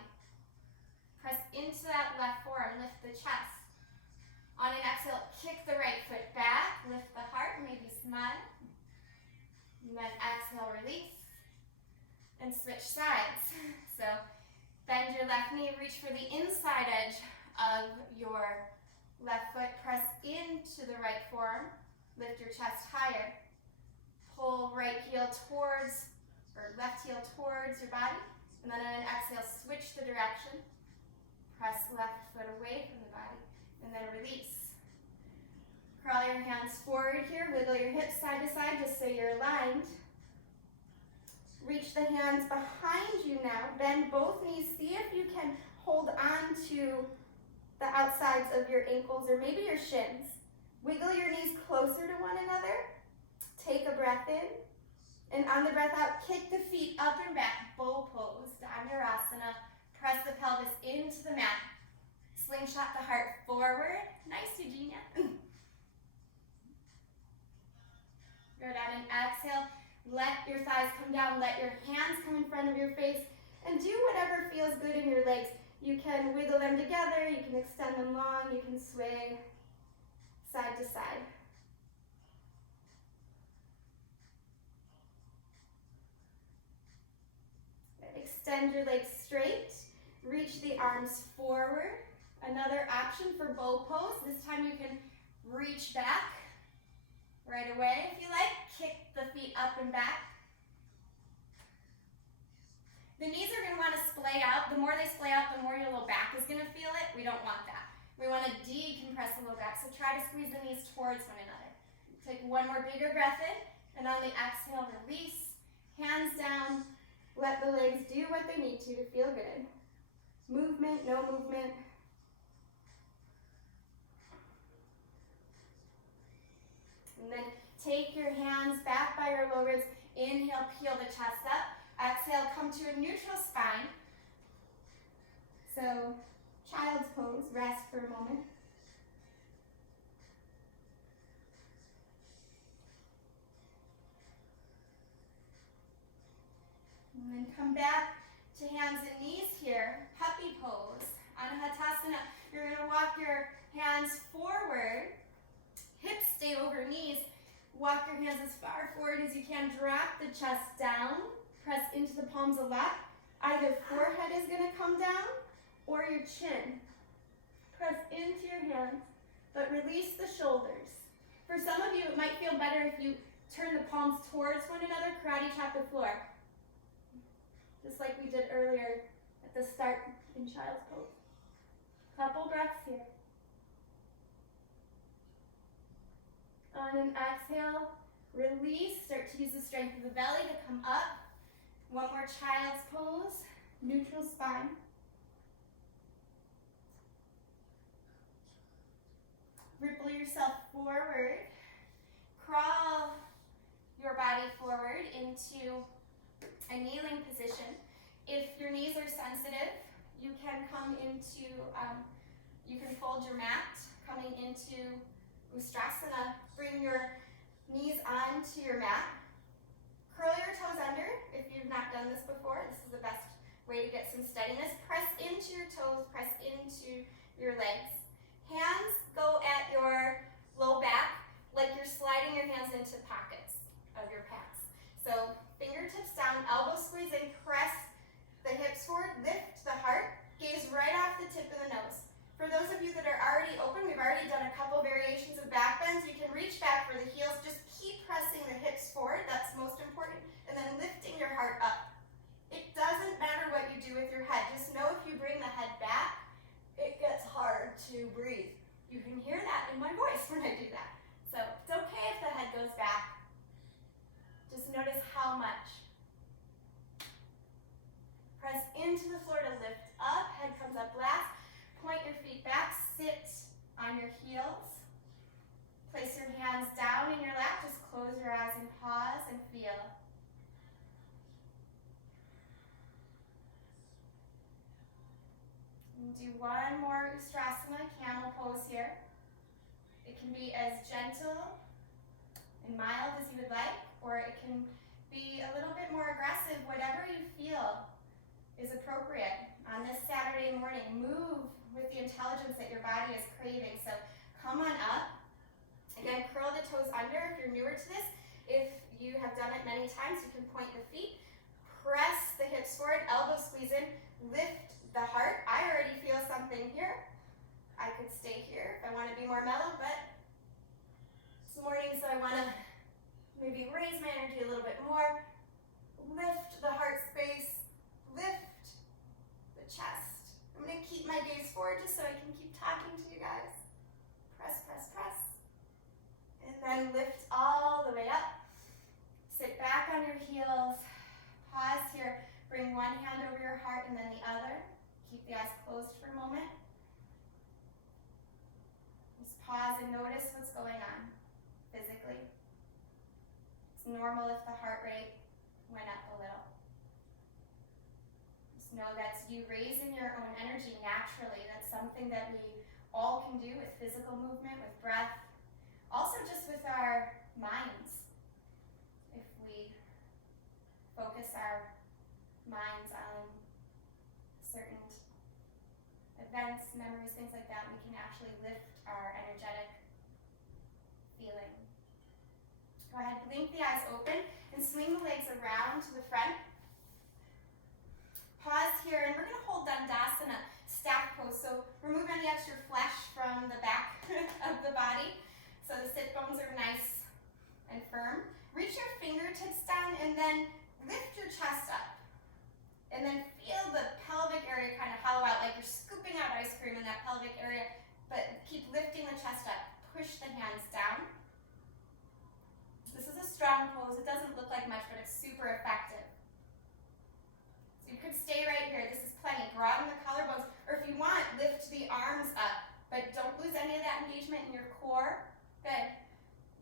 Press into that left forearm, lift the chest. On an exhale, kick the right foot back, lift the heart, maybe smile. And then exhale, release. And switch sides. So bend your left knee, reach for the inside edge of your left foot. Press into the right forearm, lift your chest higher. Pull right heel towards, or left heel towards your body, and then on an exhale, switch the direction. Press left foot away from the body, and then release. Crawl your hands forward here, wiggle your hips side to side just so you're aligned. Reach the hands behind you now, bend both knees, see if you can hold on to the outsides of your ankles or maybe your shins. Wiggle your knees closer to one another. Take a breath in. And on the breath out, kick the feet up and back, bow pose, Dhanurasana. Press the pelvis into the mat. Slingshot the heart forward. Nice, Eugenia. Good, on an exhale, let your thighs come down, let your hands come in front of your face, and do whatever feels good in your legs. You can wiggle them together, you can extend them long, you can sway side to side. Extend your legs straight, reach the arms forward. Another option for bow pose. This time you can reach back right away if you like. Kick the feet up and back. The knees are going to want to splay out. The more they splay out, the more your low back is going to feel it. We don't want that. We want to decompress the low back. So try to squeeze the knees towards one another. Take one more bigger breath in, and on the exhale, release. Hands down. Let the legs do what they need to feel good. Movement, no movement. And then take your hands back by your low ribs. Inhale, peel the chest up. Exhale, come to a neutral spine. So, child's pose, rest for a moment. And then come back to hands and knees here. Puppy pose. Anahatasana. You're going to walk your hands forward. Hips stay over knees. Walk your hands as far forward as you can. Drop the chest down. Press into the palms of lap. Either forehead is going to come down or your chin. Press into your hands, but release the shoulders. For some of you, it might feel better if you turn the palms towards one another, karate chop the floor. Just like we did earlier at the start in child's pose. Couple breaths here. On an exhale, release. Start to use the strength of the belly to come up. One more child's pose, neutral spine. Ripple yourself forward. Crawl your body forward into a kneeling position. If your knees are sensitive, you can come into, you can fold your mat, coming into Ustrasana. Bring your knees onto your mat. Curl your toes under. If you've not done this before, this is the best way to get some steadiness. Press into your toes, press into your legs. Hands go at your low back like you're sliding your hands into pockets of your pants. So fingertips down, elbows squeeze in, press the hips forward, lift the heart, gaze right off the tip of the nose. For those of you that are already open, we've already done a couple variations of back bends. You can reach back for the heels. Just keep pressing the hips forward. That's most important. And then lifting your heart up. It doesn't matter what you do with your head. Just know if you bring the head back, it gets hard to breathe. You can hear that in my voice when I do that. So it's okay if the head goes back. Just notice how much. Press into the floor to lift up. Head comes up last. Point your feet back, sit on your heels. Place your hands down in your lap. Just close your eyes and pause and feel. And do one more Ustrasana, camel pose here. It can be as gentle and mild as you would like, or it can be a little bit more aggressive, whatever you feel is appropriate. On this Saturday morning, move with the intelligence that your body is craving. So come on up. Again, curl the toes under if you're newer to this. If you have done it many times, you can point the feet. Press the hips forward, elbows squeeze in, lift the heart. I already feel something here. I could stay here if I want to be more mellow, but it's morning, so I want to maybe raise my energy a little bit more. Lift the heart space, lift the chest. I'm going to keep my gaze forward just so I can keep talking to you guys. Press, press, press. And then lift all the way up. Sit back on your heels. Pause here. Bring one hand over your heart and then the other. Keep the eyes closed for a moment. Pause and notice what's going on physically. It's normal if the heart rate went up a little. Just know that's you raising your own energy naturally. That's something that we all can do with physical movement, with breath, also just with our minds. If we focus our minds on certain events, memories, things like that, we can actually lift our energetic feeling. Go ahead, blink the eyes open and swing the legs around to the front. Pause here, and we're going to hold Dandasana, staff pose. So remove any extra flesh from the back of the body so the sit bones are nice and firm. Reach your fingertips down and then lift your chest up. And then feel the pelvic area kind of hollow out, like you're scooping out ice cream in that pelvic area, but keep lifting the chest up. Push the hands down. This is a strong pose. It doesn't look like much, but it's super effective. So you could stay right here. This is plenty. Broaden the collarbones, or if you want, lift the arms up, but don't lose any of that engagement in your core. Good.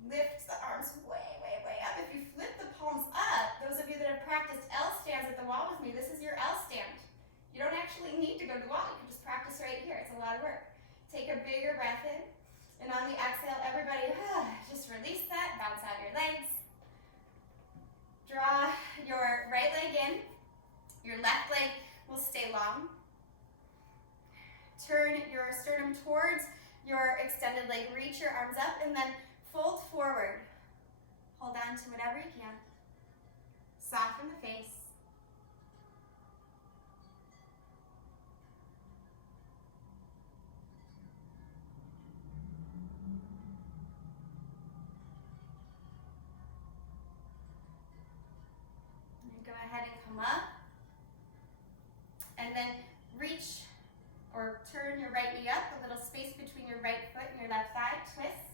Lift the arms way, way, way up. If you flip the palms up, those of you that have practiced L stands at the wall with me, this is your L stand. You don't actually need to go to the wall. You can just practice right here. It's a lot of work. Take a bigger breath in. And on the exhale, everybody, just release that. Bounce out your legs. Draw your right leg in. Your left leg will stay long. Turn your sternum towards your extended leg. Reach your arms up and then fold forward. Hold on to whatever you can. Soften the face. And go ahead and come up. And then reach or turn your right knee up, a little space between your right foot and your left thigh. Twist.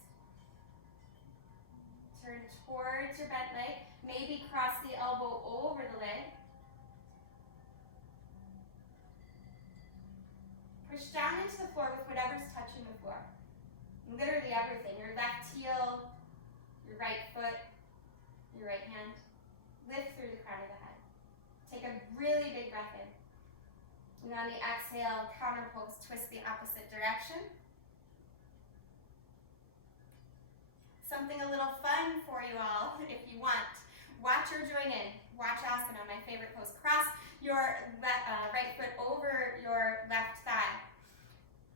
Turn towards your bent leg. Maybe cross the elbow over the leg. Push down into the floor with whatever's touching the floor. Literally everything. Your left heel, your right foot, your right hand. Lift through the crown of the head. Take a really big breath in. And on the exhale, counter pose, twist the opposite direction. Something a little fun for you all, if you want. Watch or join in. Watch asana, my favorite pose. Cross your right foot over your left thigh.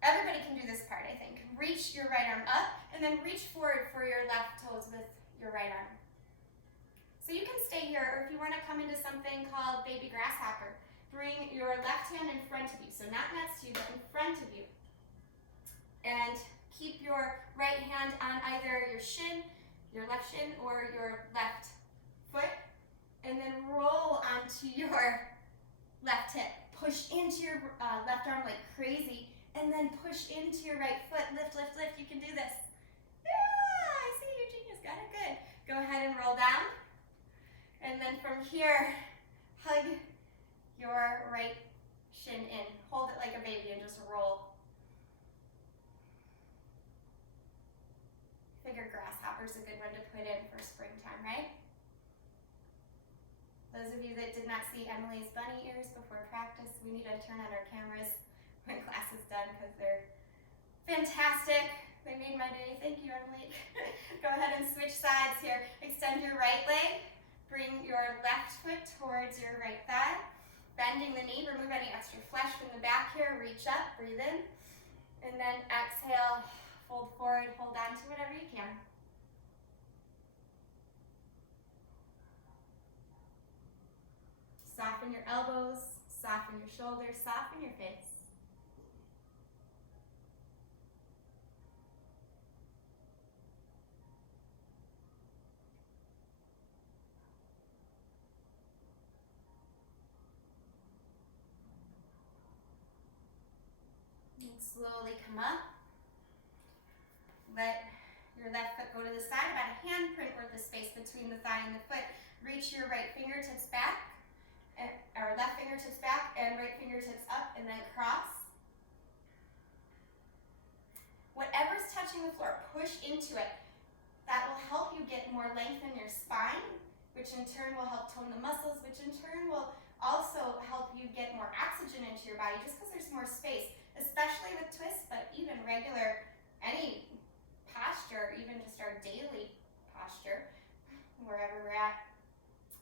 Everybody can do this part, I think. Reach your right arm up, and then reach forward for your left toes with your right arm. So you can stay here, or if you want to come into something called baby grasshopper, bring your left hand in front of you. So not next to you, but in front of you. And keep your right hand on either your shin, your left shin, or your left foot. And then roll onto your left hip. Push into your left arm like crazy. And then push into your right foot. Lift, lift, lift. You can do this. Yeah, I see you, genius. Got it, good. Go ahead and roll down. And then from here, hug your right shin in. Hold it like a baby and just roll. Figure grasshopper's a good one to put in for springtime, right? Those of you that did not see Emily's bunny ears before practice, we need to turn on our cameras when class is done because they're fantastic. They made my day. Thank you, Emily. Go ahead and switch sides here. Extend your right leg. Bring your left foot towards your right thigh. Bending the knee, remove any extra flesh from the back here. Reach up, breathe in. And then exhale, fold forward, hold on to whatever you can. Soften your elbows, soften your shoulders, soften your face. And slowly come up. Let your left foot go to the side, about a handprint worth of space between the thigh and the foot. Reach your right fingertips back. Or left fingertips back and right fingertips up, and then cross. Whatever's touching the floor, push into it. That will help you get more length in your spine, which in turn will help tone the muscles, which in turn will also help you get more oxygen into your body just because there's more space, especially with twists, but even regular, any posture, even just our daily posture, wherever we're at,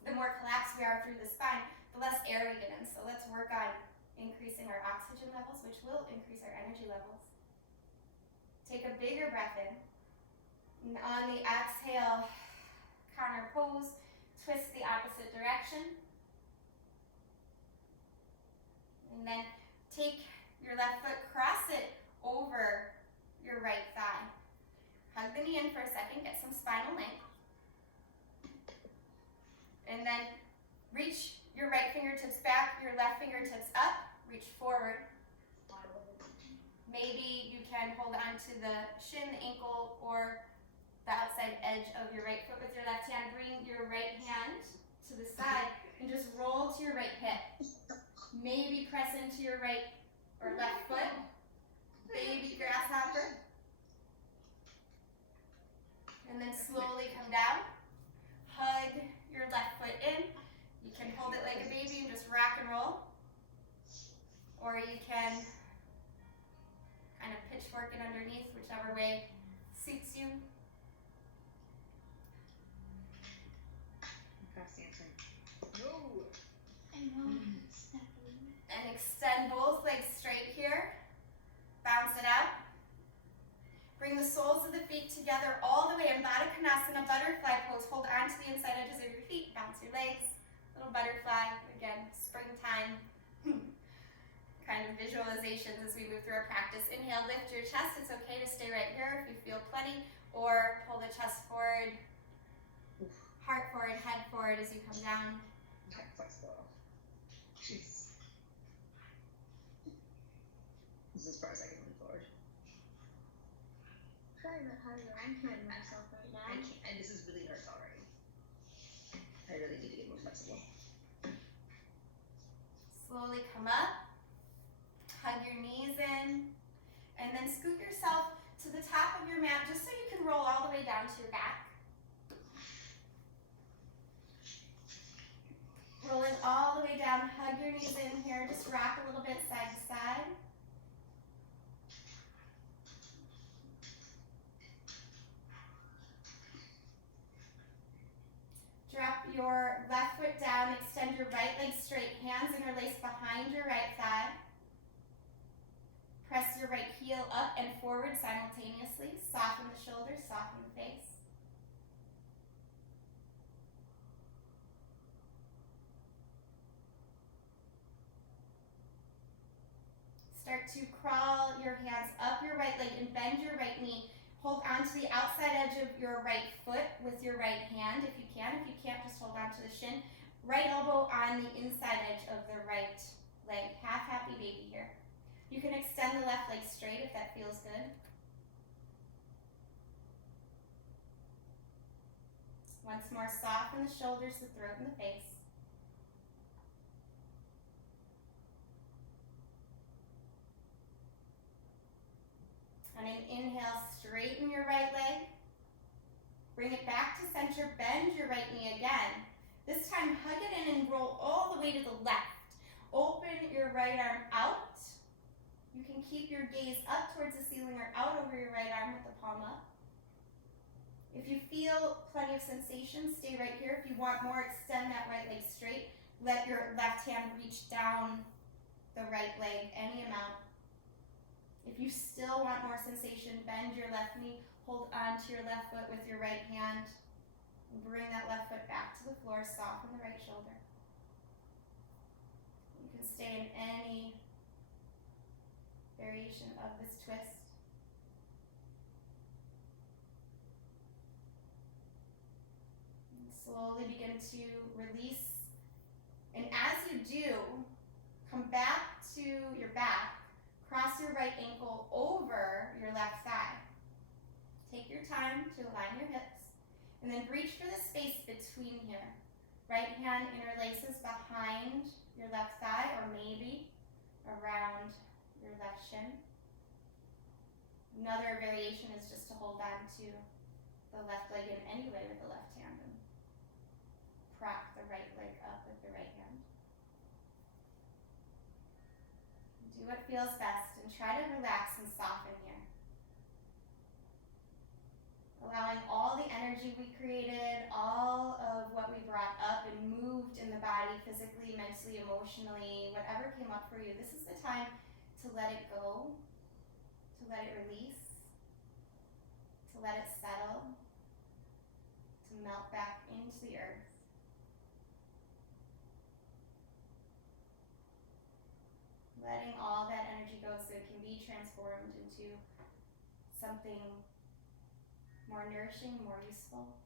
the more collapsed we are through the spine, the less air we get in. So let's work on increasing our oxygen levels, which will increase our energy levels. Take a bigger breath in. And on the exhale, counter pose, twist the opposite direction. And then take your left foot, cross it over your right thigh. Hug the knee in for a second, get some spinal length. And then reach your right fingertips back, your left fingertips up, reach forward. Maybe you can hold on to the shin, the ankle, or the outside edge of your right foot with your left hand. Bring your right hand to the side and just roll to your right hip. Maybe press into your right or left foot. Baby grasshopper. And then slowly come down. Hug your left foot in. You can hold it like a baby and just rock and roll. Or you can kind of pitchfork it underneath, whichever way suits you. And extend both legs straight here. Bounce it out. Bring the soles of the feet together all the way in Baddha Konasana, butterfly pose. Hold on to the inside edges of your feet. Bounce your legs. Little butterfly. Again, springtime kind of visualizations as we move through our practice. Inhale, lift your chest. It's okay to stay right here if you feel plenty. Or pull the chest forward, heart forward, head forward as you come down. Jeez. This is as far as I can move forward. Try a bit harder. I'm hurting myself right now. I can't, and this is really hurts already. I really need to get more flexible. Slowly come up, hug your knees in, and then scoot yourself to the top of your mat just so you can roll all the way down to your back. Roll it all the way down, hug your knees in here, just rock a little bit side to side. Drop your left foot down, extend your right leg straight, hands interlaced behind your right thigh. Press your right heel up and forward simultaneously. Soften the shoulders, soften the face. Start to crawl your hands up your right leg and bend your right knee. Hold on to the outside edge of your right foot with your right hand if you can. If you can't, just hold on to the shin. Right elbow on the inside edge of the right leg. Half happy baby here. You can extend the left leg straight if that feels good. Once more, soften the shoulders, the throat, and the face. On an inhale, straighten your right leg. Bring it back to center, bend your right knee again. This time, hug it in and roll all the way to the left. Open your right arm out. You can keep your gaze up towards the ceiling or out over your right arm with the palm up. If you feel plenty of sensation, stay right here. If you want more, extend that right leg straight. Let your left hand reach down the right leg any amount. If you still want more sensation, bend your left knee, hold on to your left foot with your right hand, and bring that left foot back to the floor, soften the right shoulder. You can stay in any variation of this twist. And slowly begin to release. And as you do, come back to your back. Cross your right ankle over your left thigh. Take your time to align your hips. And then reach for the space between here. Right hand interlaces behind your left thigh or maybe around your left shin. Another variation is just to hold on to the left leg in any way with the left hand and prop the right leg up with the right hand. Do what feels best and try to relax and soften here. Allowing all the energy we created, all of what we brought up and moved in the body, physically, mentally, emotionally, whatever came up for you, this is the time to let it go, to let it release, to let it settle, to melt back into the earth. Letting all that energy go so it can be transformed into something more nourishing, more useful.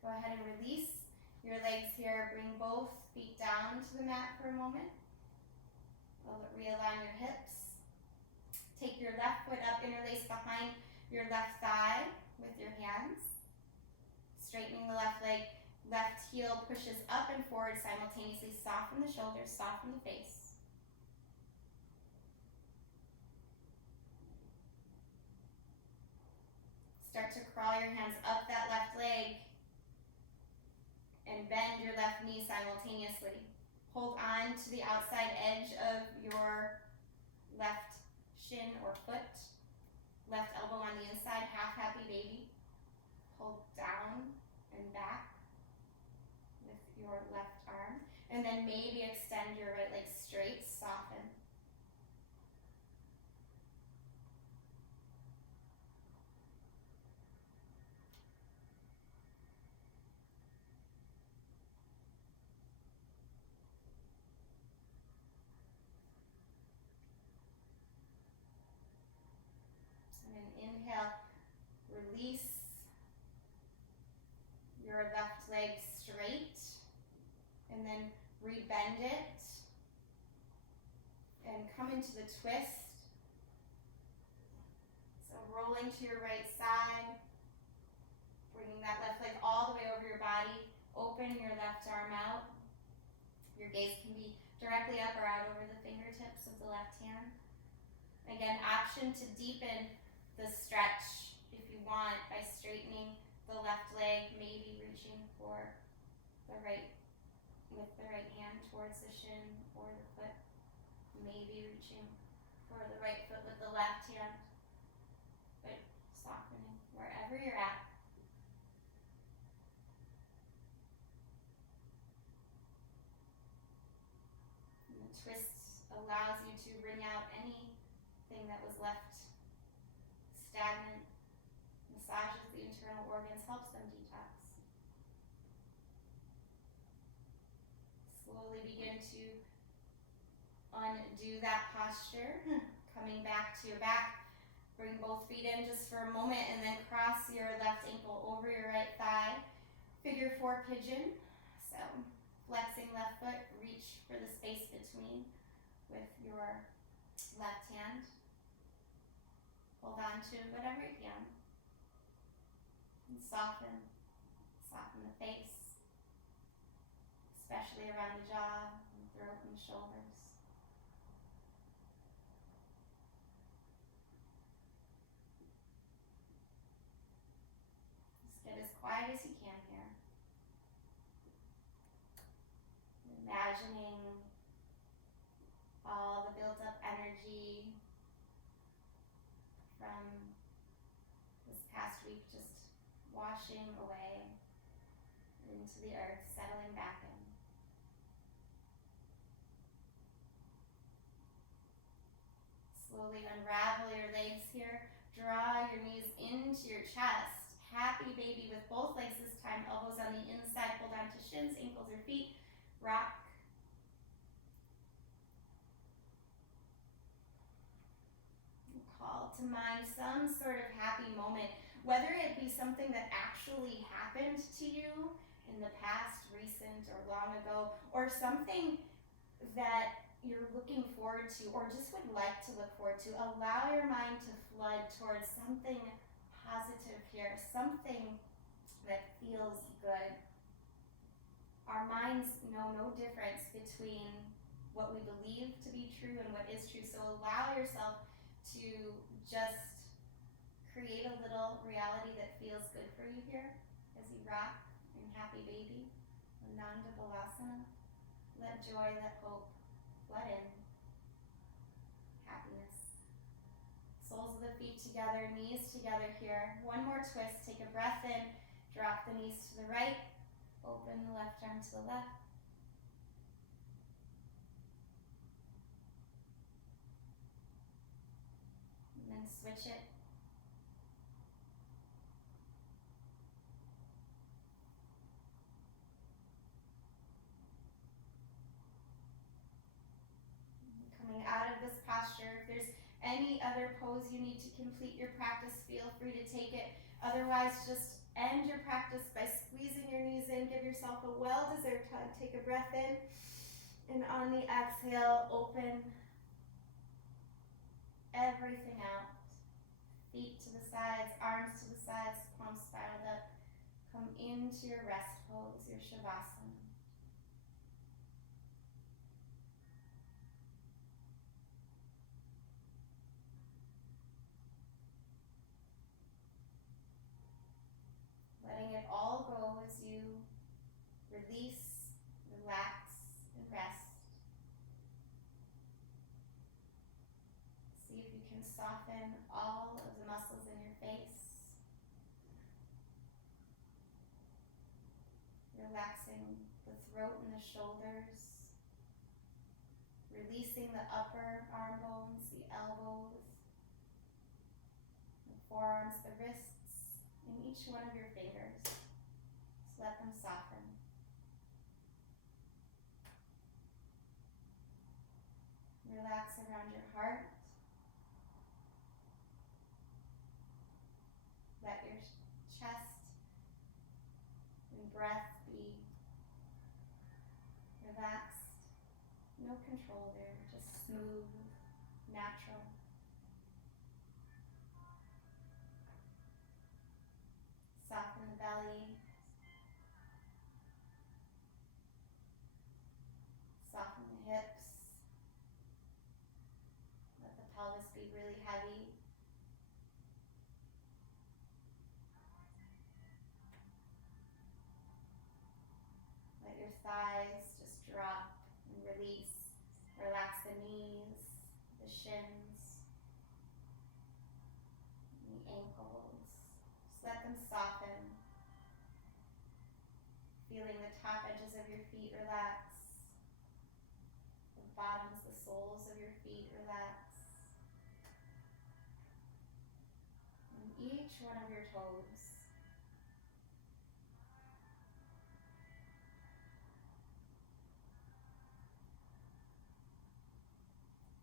Go ahead and release your legs here. Bring both feet down to the mat for a moment. Realign your hips. Take your left foot up, interlace behind your left thigh with your hands. Straightening the left leg. Left heel pushes up and forward simultaneously. Soften the shoulders, soften the face. Start to crawl your hands up that left leg and bend your left knee simultaneously. Hold on to the outside edge of your left shin or foot. Left elbow on the inside, half happy baby. Hold down and back with your left arm. And then maybe extend your right leg straight, soften. Inhale, release your left leg straight, and then rebend it, and come into the twist. So rolling to your right side, bringing that left leg all the way over your body, open your left arm out. Your gaze can be directly up or out over the fingertips of the left hand. Again, option to deepen the stretch if you want by straightening the left leg, maybe reaching for the right with the right hand towards the shin or the foot, maybe reaching for the right foot with the left hand, but softening wherever you're at. And the twist allows you to bring out anything that was left stagnant, massages the internal organs, helps them detox. Slowly begin to undo that posture, coming back to your back. Bring both feet in just for a moment and then cross your left ankle over your right thigh. Figure four pigeon. So flexing left foot, reach for the space between with your left hand. Hold on to whatever you can. And soften the face, especially around the jaw, and the throat, and the shoulders. Just get as quiet as you can here. Imagining all the built up energy from this past week just washing away into the earth, settling back in. Slowly unravel your legs here. Draw your knees into your chest. Happy baby with both legs this time. Elbows on the inside. Hold on to shins, ankles, or feet. Rock. Call to mind some sort of happy moment, whether it be something that actually happened to you in the past, recent, or long ago, or something that you're looking forward to or just would like to look forward to. Allow your mind to flood towards something positive here, something that feels good. Our minds know no difference between what we believe to be true and what is true, so allow yourself to just create a little reality that feels good for you here as you rock in Happy Baby, Ananda Balasana. Let joy, let hope flood in. Happiness. Soles of the feet together, knees together here. One more twist. Take a breath in. Drop the knees to the right. Open the left arm to the left. And then switch it. Coming out of this posture, if there's any other pose you need to complete your practice, feel free to take it. Otherwise, just end your practice by squeezing your knees in. Give yourself a well-deserved hug. Take a breath in. And on the exhale, open everything out. Feet to the sides, arms to the sides, palms spiraled up. Come into your rest pose, your savasana. Letting it all go as you release, relax, and rest. See if you can soften all of the muscles in your face. Relaxing the throat and the shoulders. Releasing the upper arm bones, the elbows, the forearms, the wrists, and each one of your fingers. Just let them soften. Relax around your heart. Let your chest and breath be relaxed. No control there, just smooth, natural. Soften the belly. Soften the hips. Let the pelvis be really heavy. Let your thighs just drop and release. Relax the knees, the shins, and the ankles. Just let them soften. Feeling the top edges of your feet relax. The bottoms, the soles of your feet relax. And each one of your toes.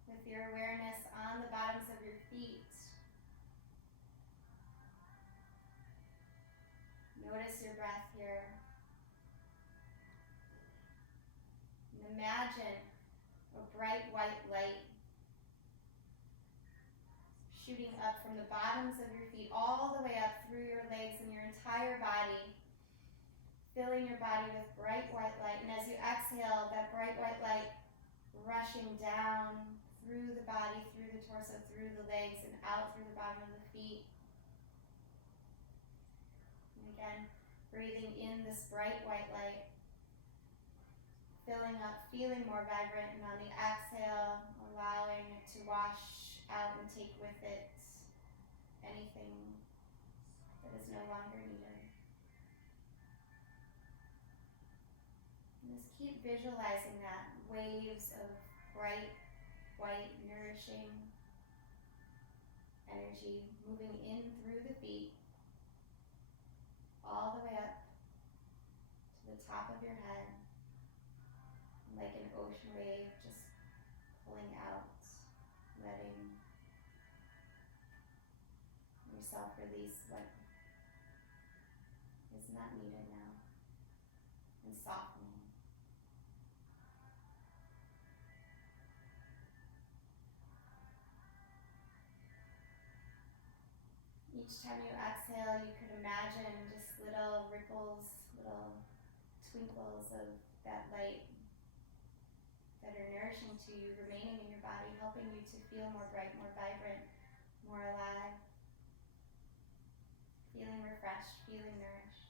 With your awareness on the bottoms of your feet, notice your breath here. And imagine a bright white light shooting up from the bottoms of your feet all the way up through your legs and your entire body, filling your body with bright white light. And as you exhale, that bright white light rushing down through the body, through the torso, through the legs, and out through the bottom of the feet. And again, breathing in this bright white light, filling up, feeling more vibrant, and on the exhale, allowing it to wash out and take with it anything that is no longer needed. And just keep visualizing that, waves of bright, white, nourishing energy moving in through the feet, all the way up to the top of your head, like an ocean wave just pulling out, letting yourself release what is not needed now, and softening. Each time you exhale, you could imagine just little ripples, little twinkles of that light that are nourishing to you, remaining in your body, helping you to feel more bright, more vibrant, more alive, feeling refreshed, feeling nourished.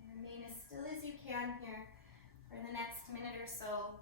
And remain as still as you can here for the next minute or so.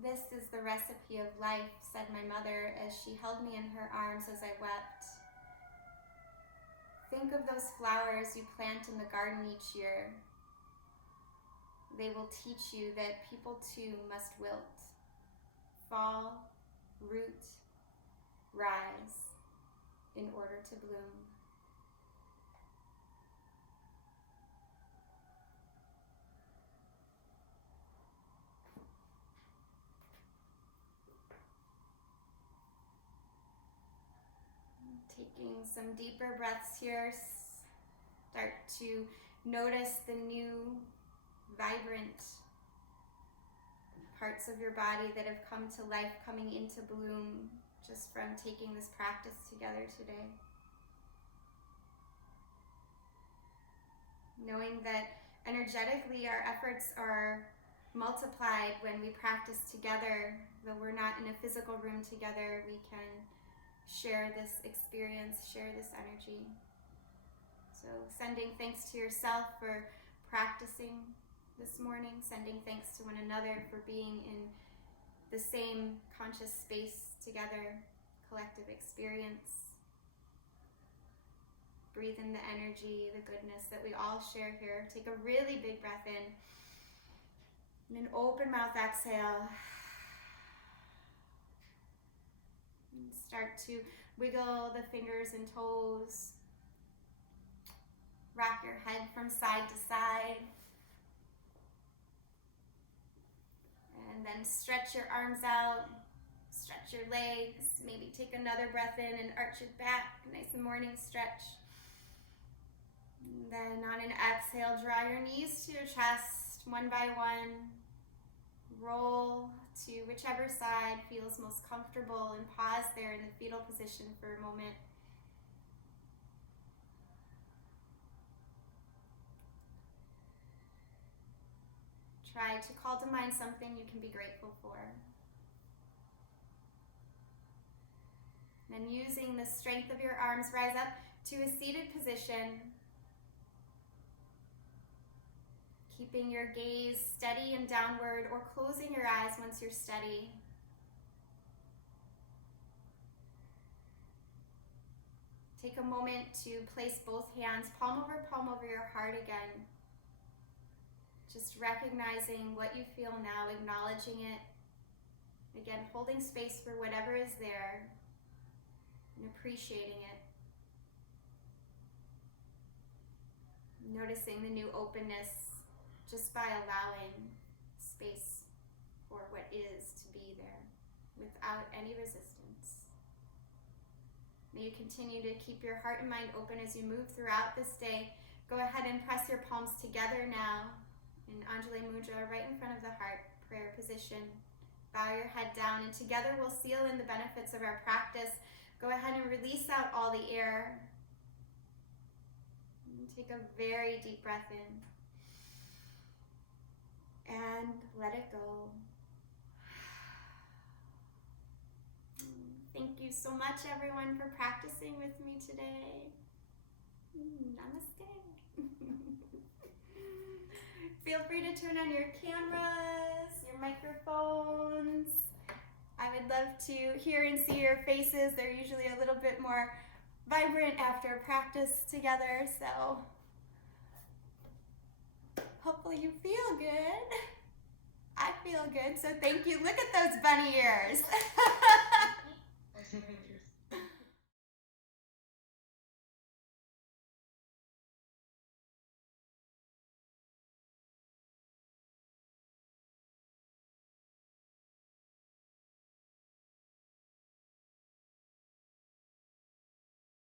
This is the recipe of life, said my mother as she held me in her arms as I wept. Think of those flowers you plant in the garden each year. They will teach you that people too must wilt, fall, root, rise, in order to bloom. Taking some deeper breaths here. Start to notice the new, vibrant parts of your body that have come to life, coming into bloom just from taking this practice together today. Knowing that energetically our efforts are multiplied when we practice together. Though we're not in a physical room together, we can share this experience, share this energy. So sending thanks to yourself for practicing this morning, sending thanks to one another for being in the same conscious space together, collective experience. Breathe in the energy, the goodness that we all share here. Take a really big breath in and an open mouth exhale. And start to wiggle the fingers and toes. Rock your head from side to side. And then stretch your arms out. Stretch your legs. Maybe take another breath in and arch your back. Nice morning stretch. And then on an exhale, draw your knees to your chest one by one. Roll to whichever side feels most comfortable and pause there in the fetal position for a moment. Try to call to mind something you can be grateful for. And then using the strength of your arms, rise up to a seated position. Keeping your gaze steady and downward, or closing your eyes once you're steady. Take a moment to place both hands palm over your heart again. Just recognizing what you feel now, acknowledging it. Again, holding space for whatever is there and appreciating it. Noticing the new openness just by allowing space for what is to be there without any resistance. May you continue to keep your heart and mind open as you move throughout this day. Go ahead and press your palms together now in Anjali Mudra, right in front of the heart, prayer position. Bow your head down, and together we'll seal in the benefits of our practice. Go ahead and release out all the air. And take a very deep breath in. And let it go. Thank you you so much, everyone, for practicing with me today. Namaste. Feel free to turn on your cameras, your microphones. I would love to hear and see your faces. They're usually a little bit more vibrant after practice together, so hopefully you feel good. I feel good, so thank you. Look at those bunny ears.